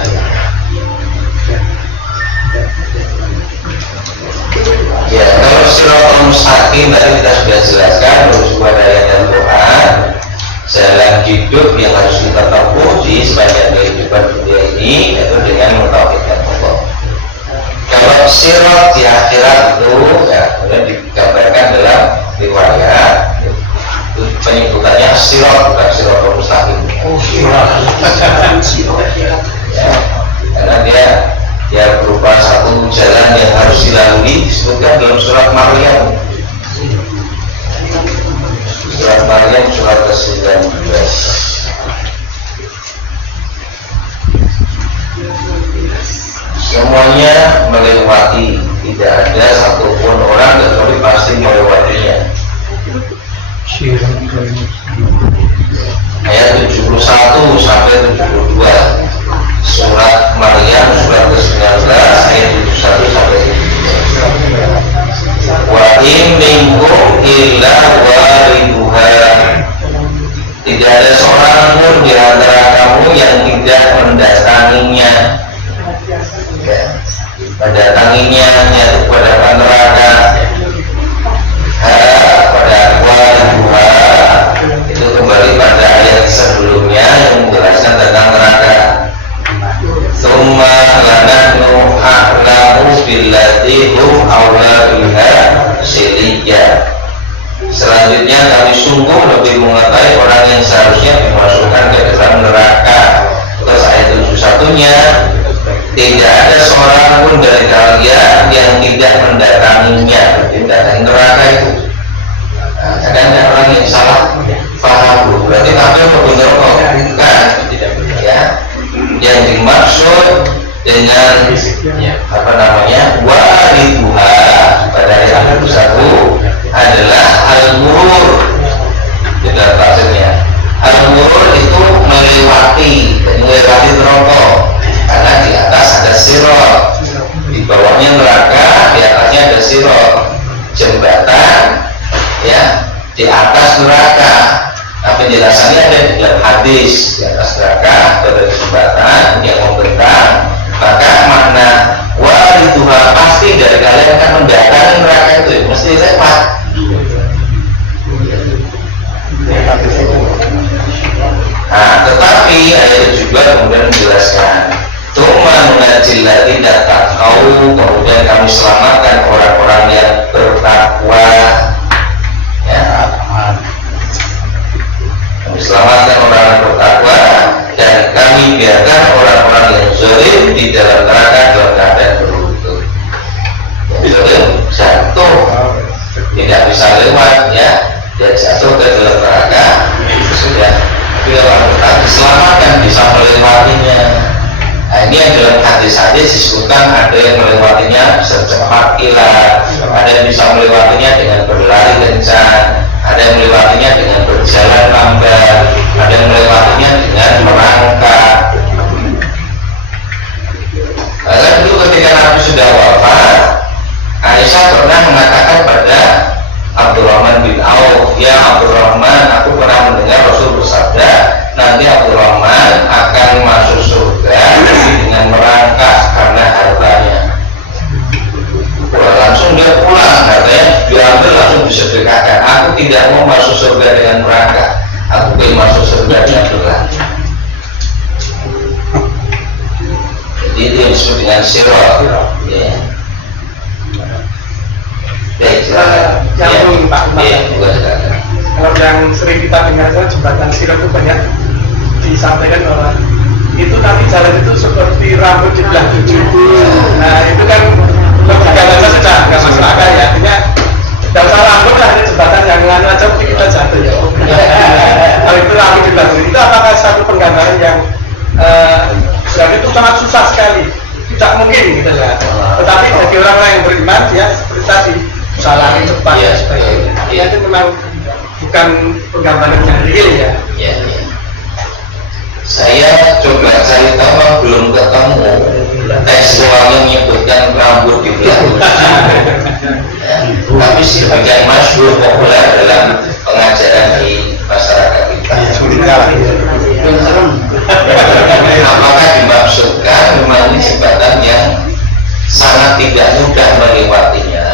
Ya, kalau siratal mustaqim tadi kita sudah jelaskan dari sebuah ayat Al-Quran, jalan hidup yang harus kita tempuh di sepanjang kehidupan dunia ini yaitu dengan mentauhidkan Allah. Kalau sirat di akhirat itu ya kemudian digambarkan dalam riwayat itu penyebutannya sirat bukan siratal mustaqim. Ya, karena dia berupa satu jalan yang harus dilalui disebutkan dalam surat Maryam. Surat Maryam surat ke-19. Semuanya melewati, tidak ada satupun orang kecuali pasti melewatinya. Ayat 71 sampai 72 surat Maryam surat ke-19 ayat 71 sampai 72. Wa in minkum illa wariduha, tidak ada seorang pun di antara kamu yang tidak mendatanginya, ya, mendatanginya yaitu pada neraka. Pada wariduha itu kembali pada ayat sebelumnya yang menjelaskan tentang neraka. Summa lanahnu a'lamu billati hum awla biha siliyya. Selanjutnya kami sungguh lebih mengetahui orang yang seharusnya dimasukkan ke dalam neraka. Terus ayat 71-nya, tidak ada seorang pun dari kalian yang tidak mendatanginya, mendatangi neraka itu. Nah, kadang ada orang yang salah paham, berarti tampil benar kok bukan, ya. Yang dimaksud dengan apa namanya wariduha pada ayat 21 adalah al-murur. Tidak maksudnya al-murur itu melewati neraka, karena di atas ada sirat, di bawahnya neraka, di atasnya ada sirat, jembatan, ya, di atas neraka. Nah, penjelasannya ada di dalam hadis. Di atas neraka ada jembatan yang membentang, maka makna wariduha pasti dari kalian akan mendatangi neraka itu, mesti lewat. Nah, tetapi ayat itu juga kemudian menjelaskan Tuma nunajil ladina taqau, kemudian kami selamatkan orang-orang yang bertakwa. hadis-hadis disebutkan ada yang melewatinya secepat kilat, ada yang bisa melewatinya dengan berlari kencang, ada yang melewatinya dengan berjalan lambat, ada yang melewatinya dengan merangkak. Karena dulu ketika Nabi sudah wafat, Aisyah pernah mengatakan pada Abdurrahman bin Auf, ya Abdurrahman, aku pernah mendengar Rasul bersabda, nanti Abdurrahman akan masuk surga dengan merangkak karena hartanya. Langsung dia pulang, katanya diambil langsung disedekahkan. Aku tidak mau masuk surga dengan merangkak, aku ingin masuk surga dengan berlari. Jadi itu yang disebut dengan sirot. Ya. Baik, silakan. Yang Pak silakan. Kalau yang sering kita dengar jembatan sirot itu banyak disampaikan bahwa itu nanti jalan itu seperti rambut di belah 7. Nah itu kan logika baca sudah nggak masuk akal ya. Artinya tidak usah rambut lah, ada jembatan yang nganu aja mungkin kita jatuh ya. Kalau itu rambut di belah 7 itu apakah satu penggambaran yang berarti itu sangat susah sekali, tidak mungkin gitu ya. Tetapi bagi orang-orang yang beriman ya seperti tadi bisa lari cepat dan sebagainya. Ya, itu memang bukan penggambaran yang real ya. Ya. Saya coba cari tahu, belum ketemu tekstual yang menyebutkan rambut di belakang. Ya. Tapi sebagian masyhur populer dalam pengajaran di masyarakat kita. Apakah dimaksudkan memang ini jembatan yang sangat tidak mudah melewatinya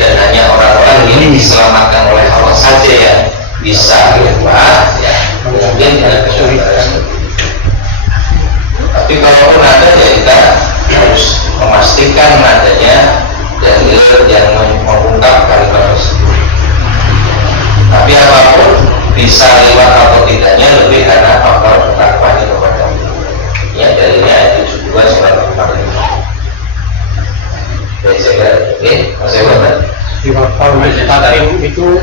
dan hanya orang-orang yang diselamatkan oleh Allah saja yang bisa lewat, ya mungkin ada kesulitan. Tapi kalaupun ada, ya kita harus memastikan adanya dalil yang mengungkap kalimat tersebut. Tapi apapun bisa lewat atau tidaknya lebih karena faktor ketakwaan kepada Allah. Ya dalilnya itu juga surat Al-Fatihah. Baik, saya kira, masih benar. Siratal mustaqim itu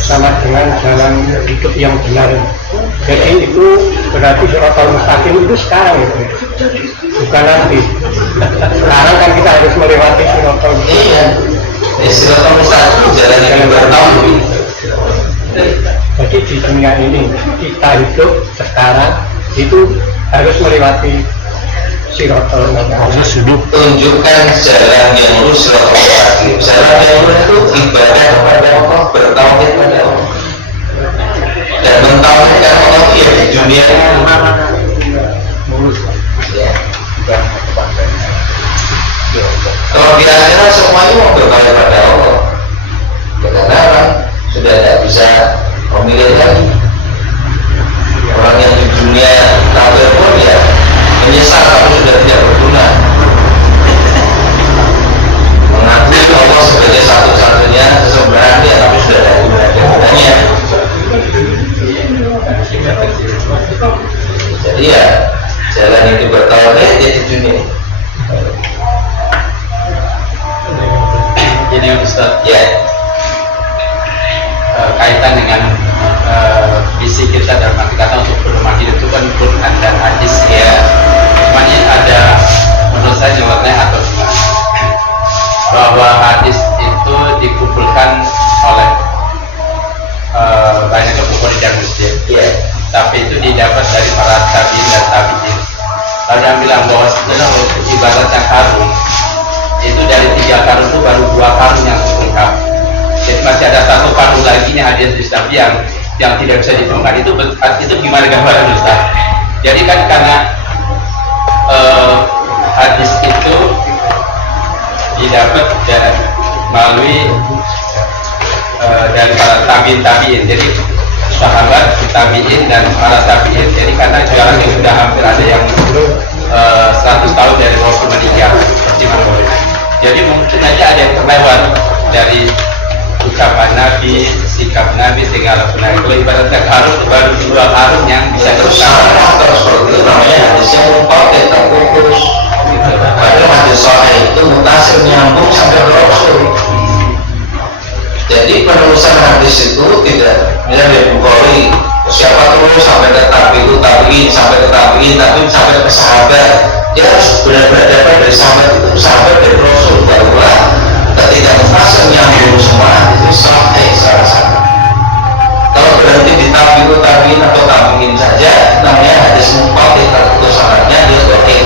sama dengan jalan hidup yang benar. Jadi itu berarti siratal mustaqim itu sekarang itu, bukan nanti. Sekarang kan kita harus melewati siratal mustaqim. Iya, siratal mustaqim jalan yang bertahun. Jadi di dunia ini kita hidup sekarang itu harus melewati siratal mustaqim. Tunjukkan jalan yang lurus siratal mustaqim. Jalan yang lurus itu ibadah kepada Allah, bertauhid kepada Allah. Dan mentauhidkan Allah ya di dunia ini. Ya. Kalau di akhirat semuanya mau bertauhid pada Allah. Karena orang sudah tidak bisa memilih lagi. Orang yang di dunia tampil pun ya menyesal kalau sudah tidak berguna. Mengakui Allah sebagai satu-satunya sesembahan dia, tapi sudah tidak gunanya. Jadi ya jalan itu bertauhid ya di dunia. Jadi Ustaz, Ya. Kaitan dengan visi kita dalam arti kata untuk berumah hidup itu kan Quran dan hadis ya. Cuman ada menurut saya jawabnya atau gimana? Bahwa hadis itu dikumpulkan oleh banyak Bukhari dan Muslim. Ya. Tapi itu didapat dari para tabi'in dan tabi'in. Lalu yang bilang bahwa sebenarnya untuk ibadat yang karun itu dari 3 karun itu baru 2 karun yang lengkap. Jadi masih ada 1 karun lagi yang hadis Islam yang tidak bisa ditemukan. Itu gimana gambaran Ustaz? Jadi kan karena hadis itu didapat melalui dari para tabi'in. Jadi sahabat, tabi'in dan para tabi'in. Jadi karena jalan yang sudah hampir ada yang 100 tahun dari Rasul meninggal seperti itu. Jadi mungkin aja ada yang terlewat dari ucapan Nabi, sikap Nabi segala benar. Kalau ibaratnya karun baru 2 karun yang bisa Terus terus terus seperti itu namanya hadisnya lupa kita fokus. Padahal hadis sahih itu mutasil nyambung sampai ke Rasul. Jadi penerusan hadis itu tidak misalnya dari Bukhari siapa terus sampai ke tabi'in sampai ke tabi'in sampai ke sahabat. Dia harus benar-benar dapat dari sahabat itu, sahabat dari Rasul, barulah ketika fase nyambung semua itu sampai salah satu. Kalau berhenti di tabiin atau tabiin saja, namanya hadis munqati, kalau sanadnya dia sebagai.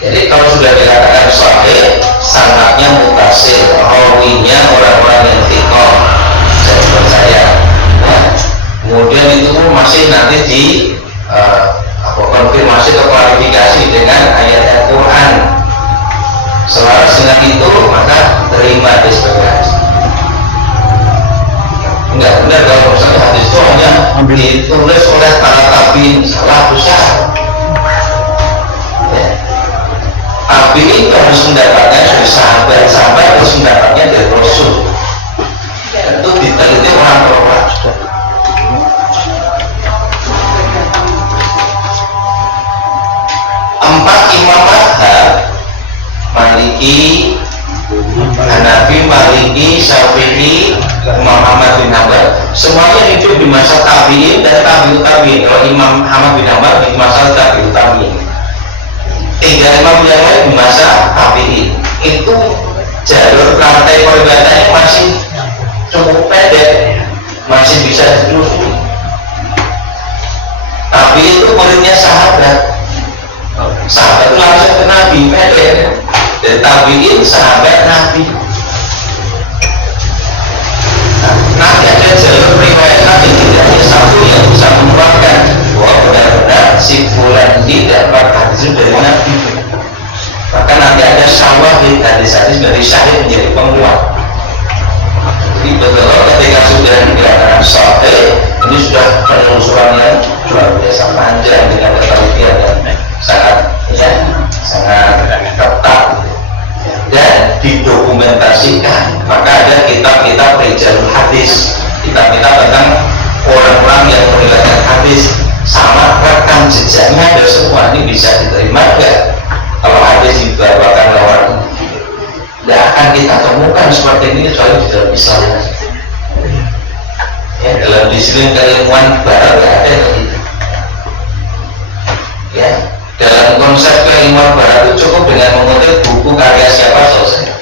Jadi kalau sudah dikatakan sahih, sanadnya mutasil, rawinya orang-orang yang thiqah, saya percaya. Nah, kemudian itu masih nanti di konfirmasi atau klarifikasi dengan ayat Al-Quran. Selaras dengan itu maka terima hadis sebagai hadis. Enggak benar kalau misalnya hadis itu hanya ditulis oleh para tabiin, salah besar. Tabiin itu harus mendapatnya dari sahabat harus mendapatnya dari Rasul. Itu diteliti orang-orang. Empat imam mazhab, Maliki, Hanafi, Maliki, Syafi'i, Imam Ahmad bin Hanbal, semuanya hidup di masa tabi'in dan tabi'ut tabi'in. Kalau Imam Ahmad bin Hanbal di masa tabi'ut tabi'in, tiga imam yang lain di masa tabi'in. Itu jalur rantai peribatannya masih cukup pendek, masih bisa ditelusuri. Tapi itu muridnya sahabat. Sahabat itu langsung ke Nabi, pendek. Dan tabi'in sahabat Nabi. Nanti ada jalur riwayat Nabi, tidak hanya satu yang bisa menguatkan bahwa benar-benar si fulan ini dapat hadis dari Nabi. Maka nanti ada syawahid, hadis-hadis dari syahid menjadi penguat. Jadi betul ketika sudah dikatakan sahih, ini sudah penelusuran yang luar biasa panjang dengan ketelitian dan sangat ketat dan didokumentasikan. Maka ada kitab-kitab rijalul hadis, kitab-kitab tentang orang-orang yang meriwayatkan hadis, sama rekam jejaknya ada semua. Ini bisa diterima enggak? Kalau hadis dibawakan orang, tidak akan kita temukan seperti ini kecuali di dalam Islam. Ya, dalam disiplin keilmuan barat tidak ada gitu. Ya, dalam konsep keilmuan barat itu cukup dengan mengutip buku karya siapa selesai.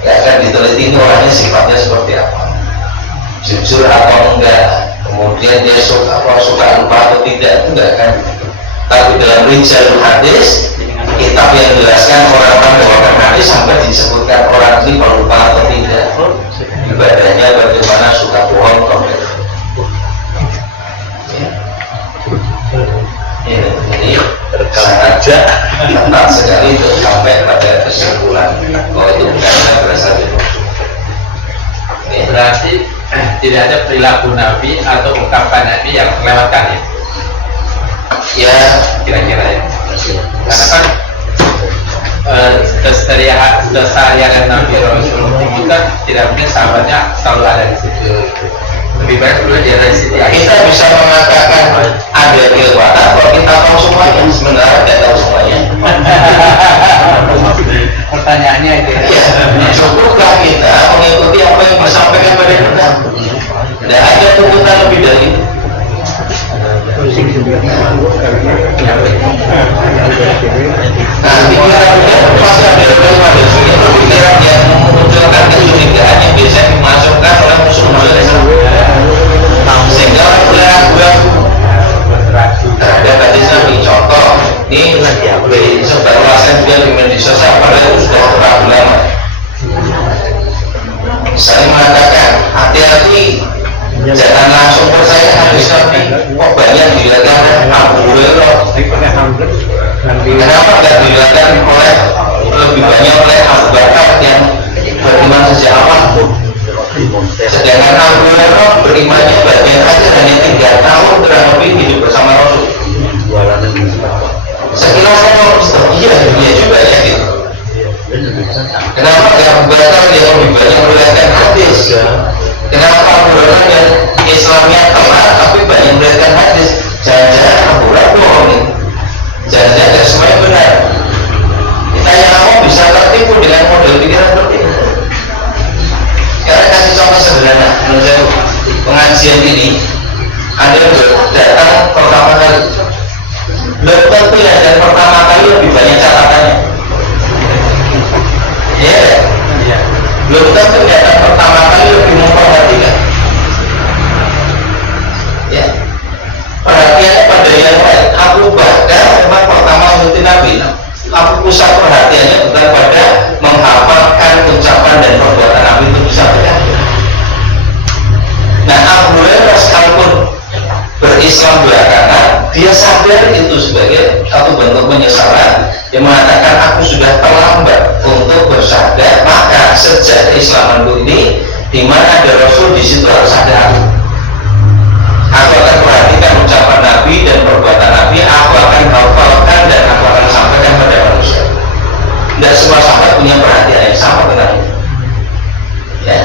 Ya akan diteliti ini orangnya sifatnya seperti apa, jujur atau enggak, kemudian dia suka lupa atau tidak, itu enggak akan. Tapi dalam rijalul hadis, kitab yang menjelaskan orang-orang membawakan hadis sampai disebutkan orang ini lupa atau tidak, ibadahnya bagaimana, suka bohong atau tidak. Jadi sangat ketat sekali untuk sampai pada kesimpulan bahwa itu bukan berasal dari Rasul. Berarti tidak ada perilaku Nabi atau ungkapan Nabi yang melewatkan itu. Ya, Kira-kira ya. Karena kan keseharian Nabi Rasul itu kan tidak mungkin sahabatnya selalu ada di situ. Lebih baik dulu dia dari situ. kita bisa mengatakan ada kekuatan kalau kita tahu semuanya, sebenarnya tidak tahu semuanya. Pertanyaannya itu. Ya, cukuplah kita mengikuti apa yang disampaikan pada kita. Tidak ada tuntutan lebih dari itu. Nah, pikiran pasti ada pikiran yang memunculkan kecurigaan yang biasa dimasukkan oleh musuh-musuh Islam, sehingga mulai ragu-ragu terhadap hadis Nabi. Contoh, ini sebar luasan juga di media sosial, padahal itu sudah terlalu lama. Saya mengatakan hati-hati, jangan langsung percaya hadis Nabi. Kok banyak dilihatkan Abu Hurairah? Kenapa tidak dilihatkan oleh lebih banyak oleh Abu Bakar yang beriman sejak awal? Sedangkan Abu Hurairah berimannya bagian akhir hanya 3 tahun kurang lebih hidup bersama Rasul. Sekilas iya juga ya gitu. Kenapa Abu Bakar yang lebih banyak melihatkan hadis? Kenapa Abu Hurairah yang Islamnya telat tapi banyak melihatkan hadis? Jangan-jangan Abu Hurairah bohong nih. Jangan-jangan tidak semuanya benar. Kita yang mau bisa tertipu dengan model pikiran seperti ini. Sekarang kasih contoh sederhana. Menurut pengajian ini ada datang pertama kali Belum tentu ya, dan pertama kali lebih banyak catatannya. Ya, belum tentu ya, dan pertama kali lebih memperhatikan. Ya, perhatiannya pada yang lain. Abu Bakar memang pertama mengikuti Nabi. Aku pusat perhatiannya bukan pada menghafalkan ucapan dan perbuatan Nabi itu bisa berakhir. Nah, Abu Hurairah sekalipun berislam belakangan, dia sadar itu sebagai satu bentuk penyesalan. Dia mengatakan, aku sudah terlambat untuk bersyahadat, maka sejak keislamanku ini, di mana ada Rasul, di situ harus ada aku. Aku akan perhatikan ucapan Nabi dan perbuatan Nabi, aku akan hafalkan dan aku akan sampaikan pada manusia. Tidak semua sahabat punya perhatian yang sama tentang itu. Ya.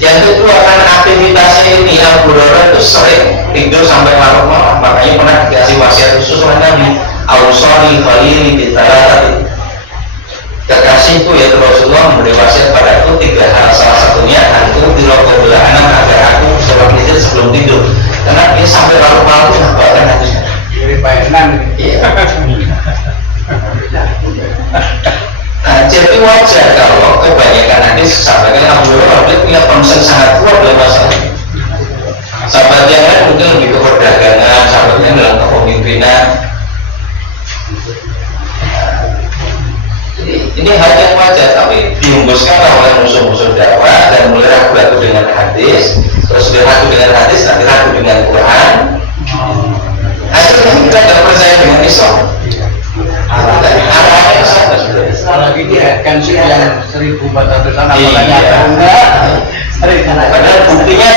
Yang kedua, karena aktivitasnya ini, Abu Hurairah itu sering tidur sampai larut malam. Makanya pernah dikasih wasiat khusus oleh Nabi, Ausoli khalili bitalati. Kekasihku yaitu Rasulullah memberi wasiat pada aku 3 hal. Salah satunya, aku tirokobulah anak agar aku sholat witir sebelum tidur. Karena dia sampai larut malam itu bahkan hadisnya. Iya. Nah, jadi wajar kalau kebanyakan hadis sahabat Abu Hurairah punya concern sangat kuat dalam masalah ini. Sahabat yang lain mungkin lebih ke perdagangan, sahabat yang dalam kepemimpinan. Jadi ini hal yang wajar, tapi dihembuskan oleh musuh-musuh dakwah dan mulai ragu-ragu dengan hadis, terus sudah ragu dengan hadis, nanti ragu dengan Quran. Akhirnya kita tidak percaya dengan Islam. Arahnya sama sudah. Lagi dia kan sih yang 1400 Iya. Padahal buktinya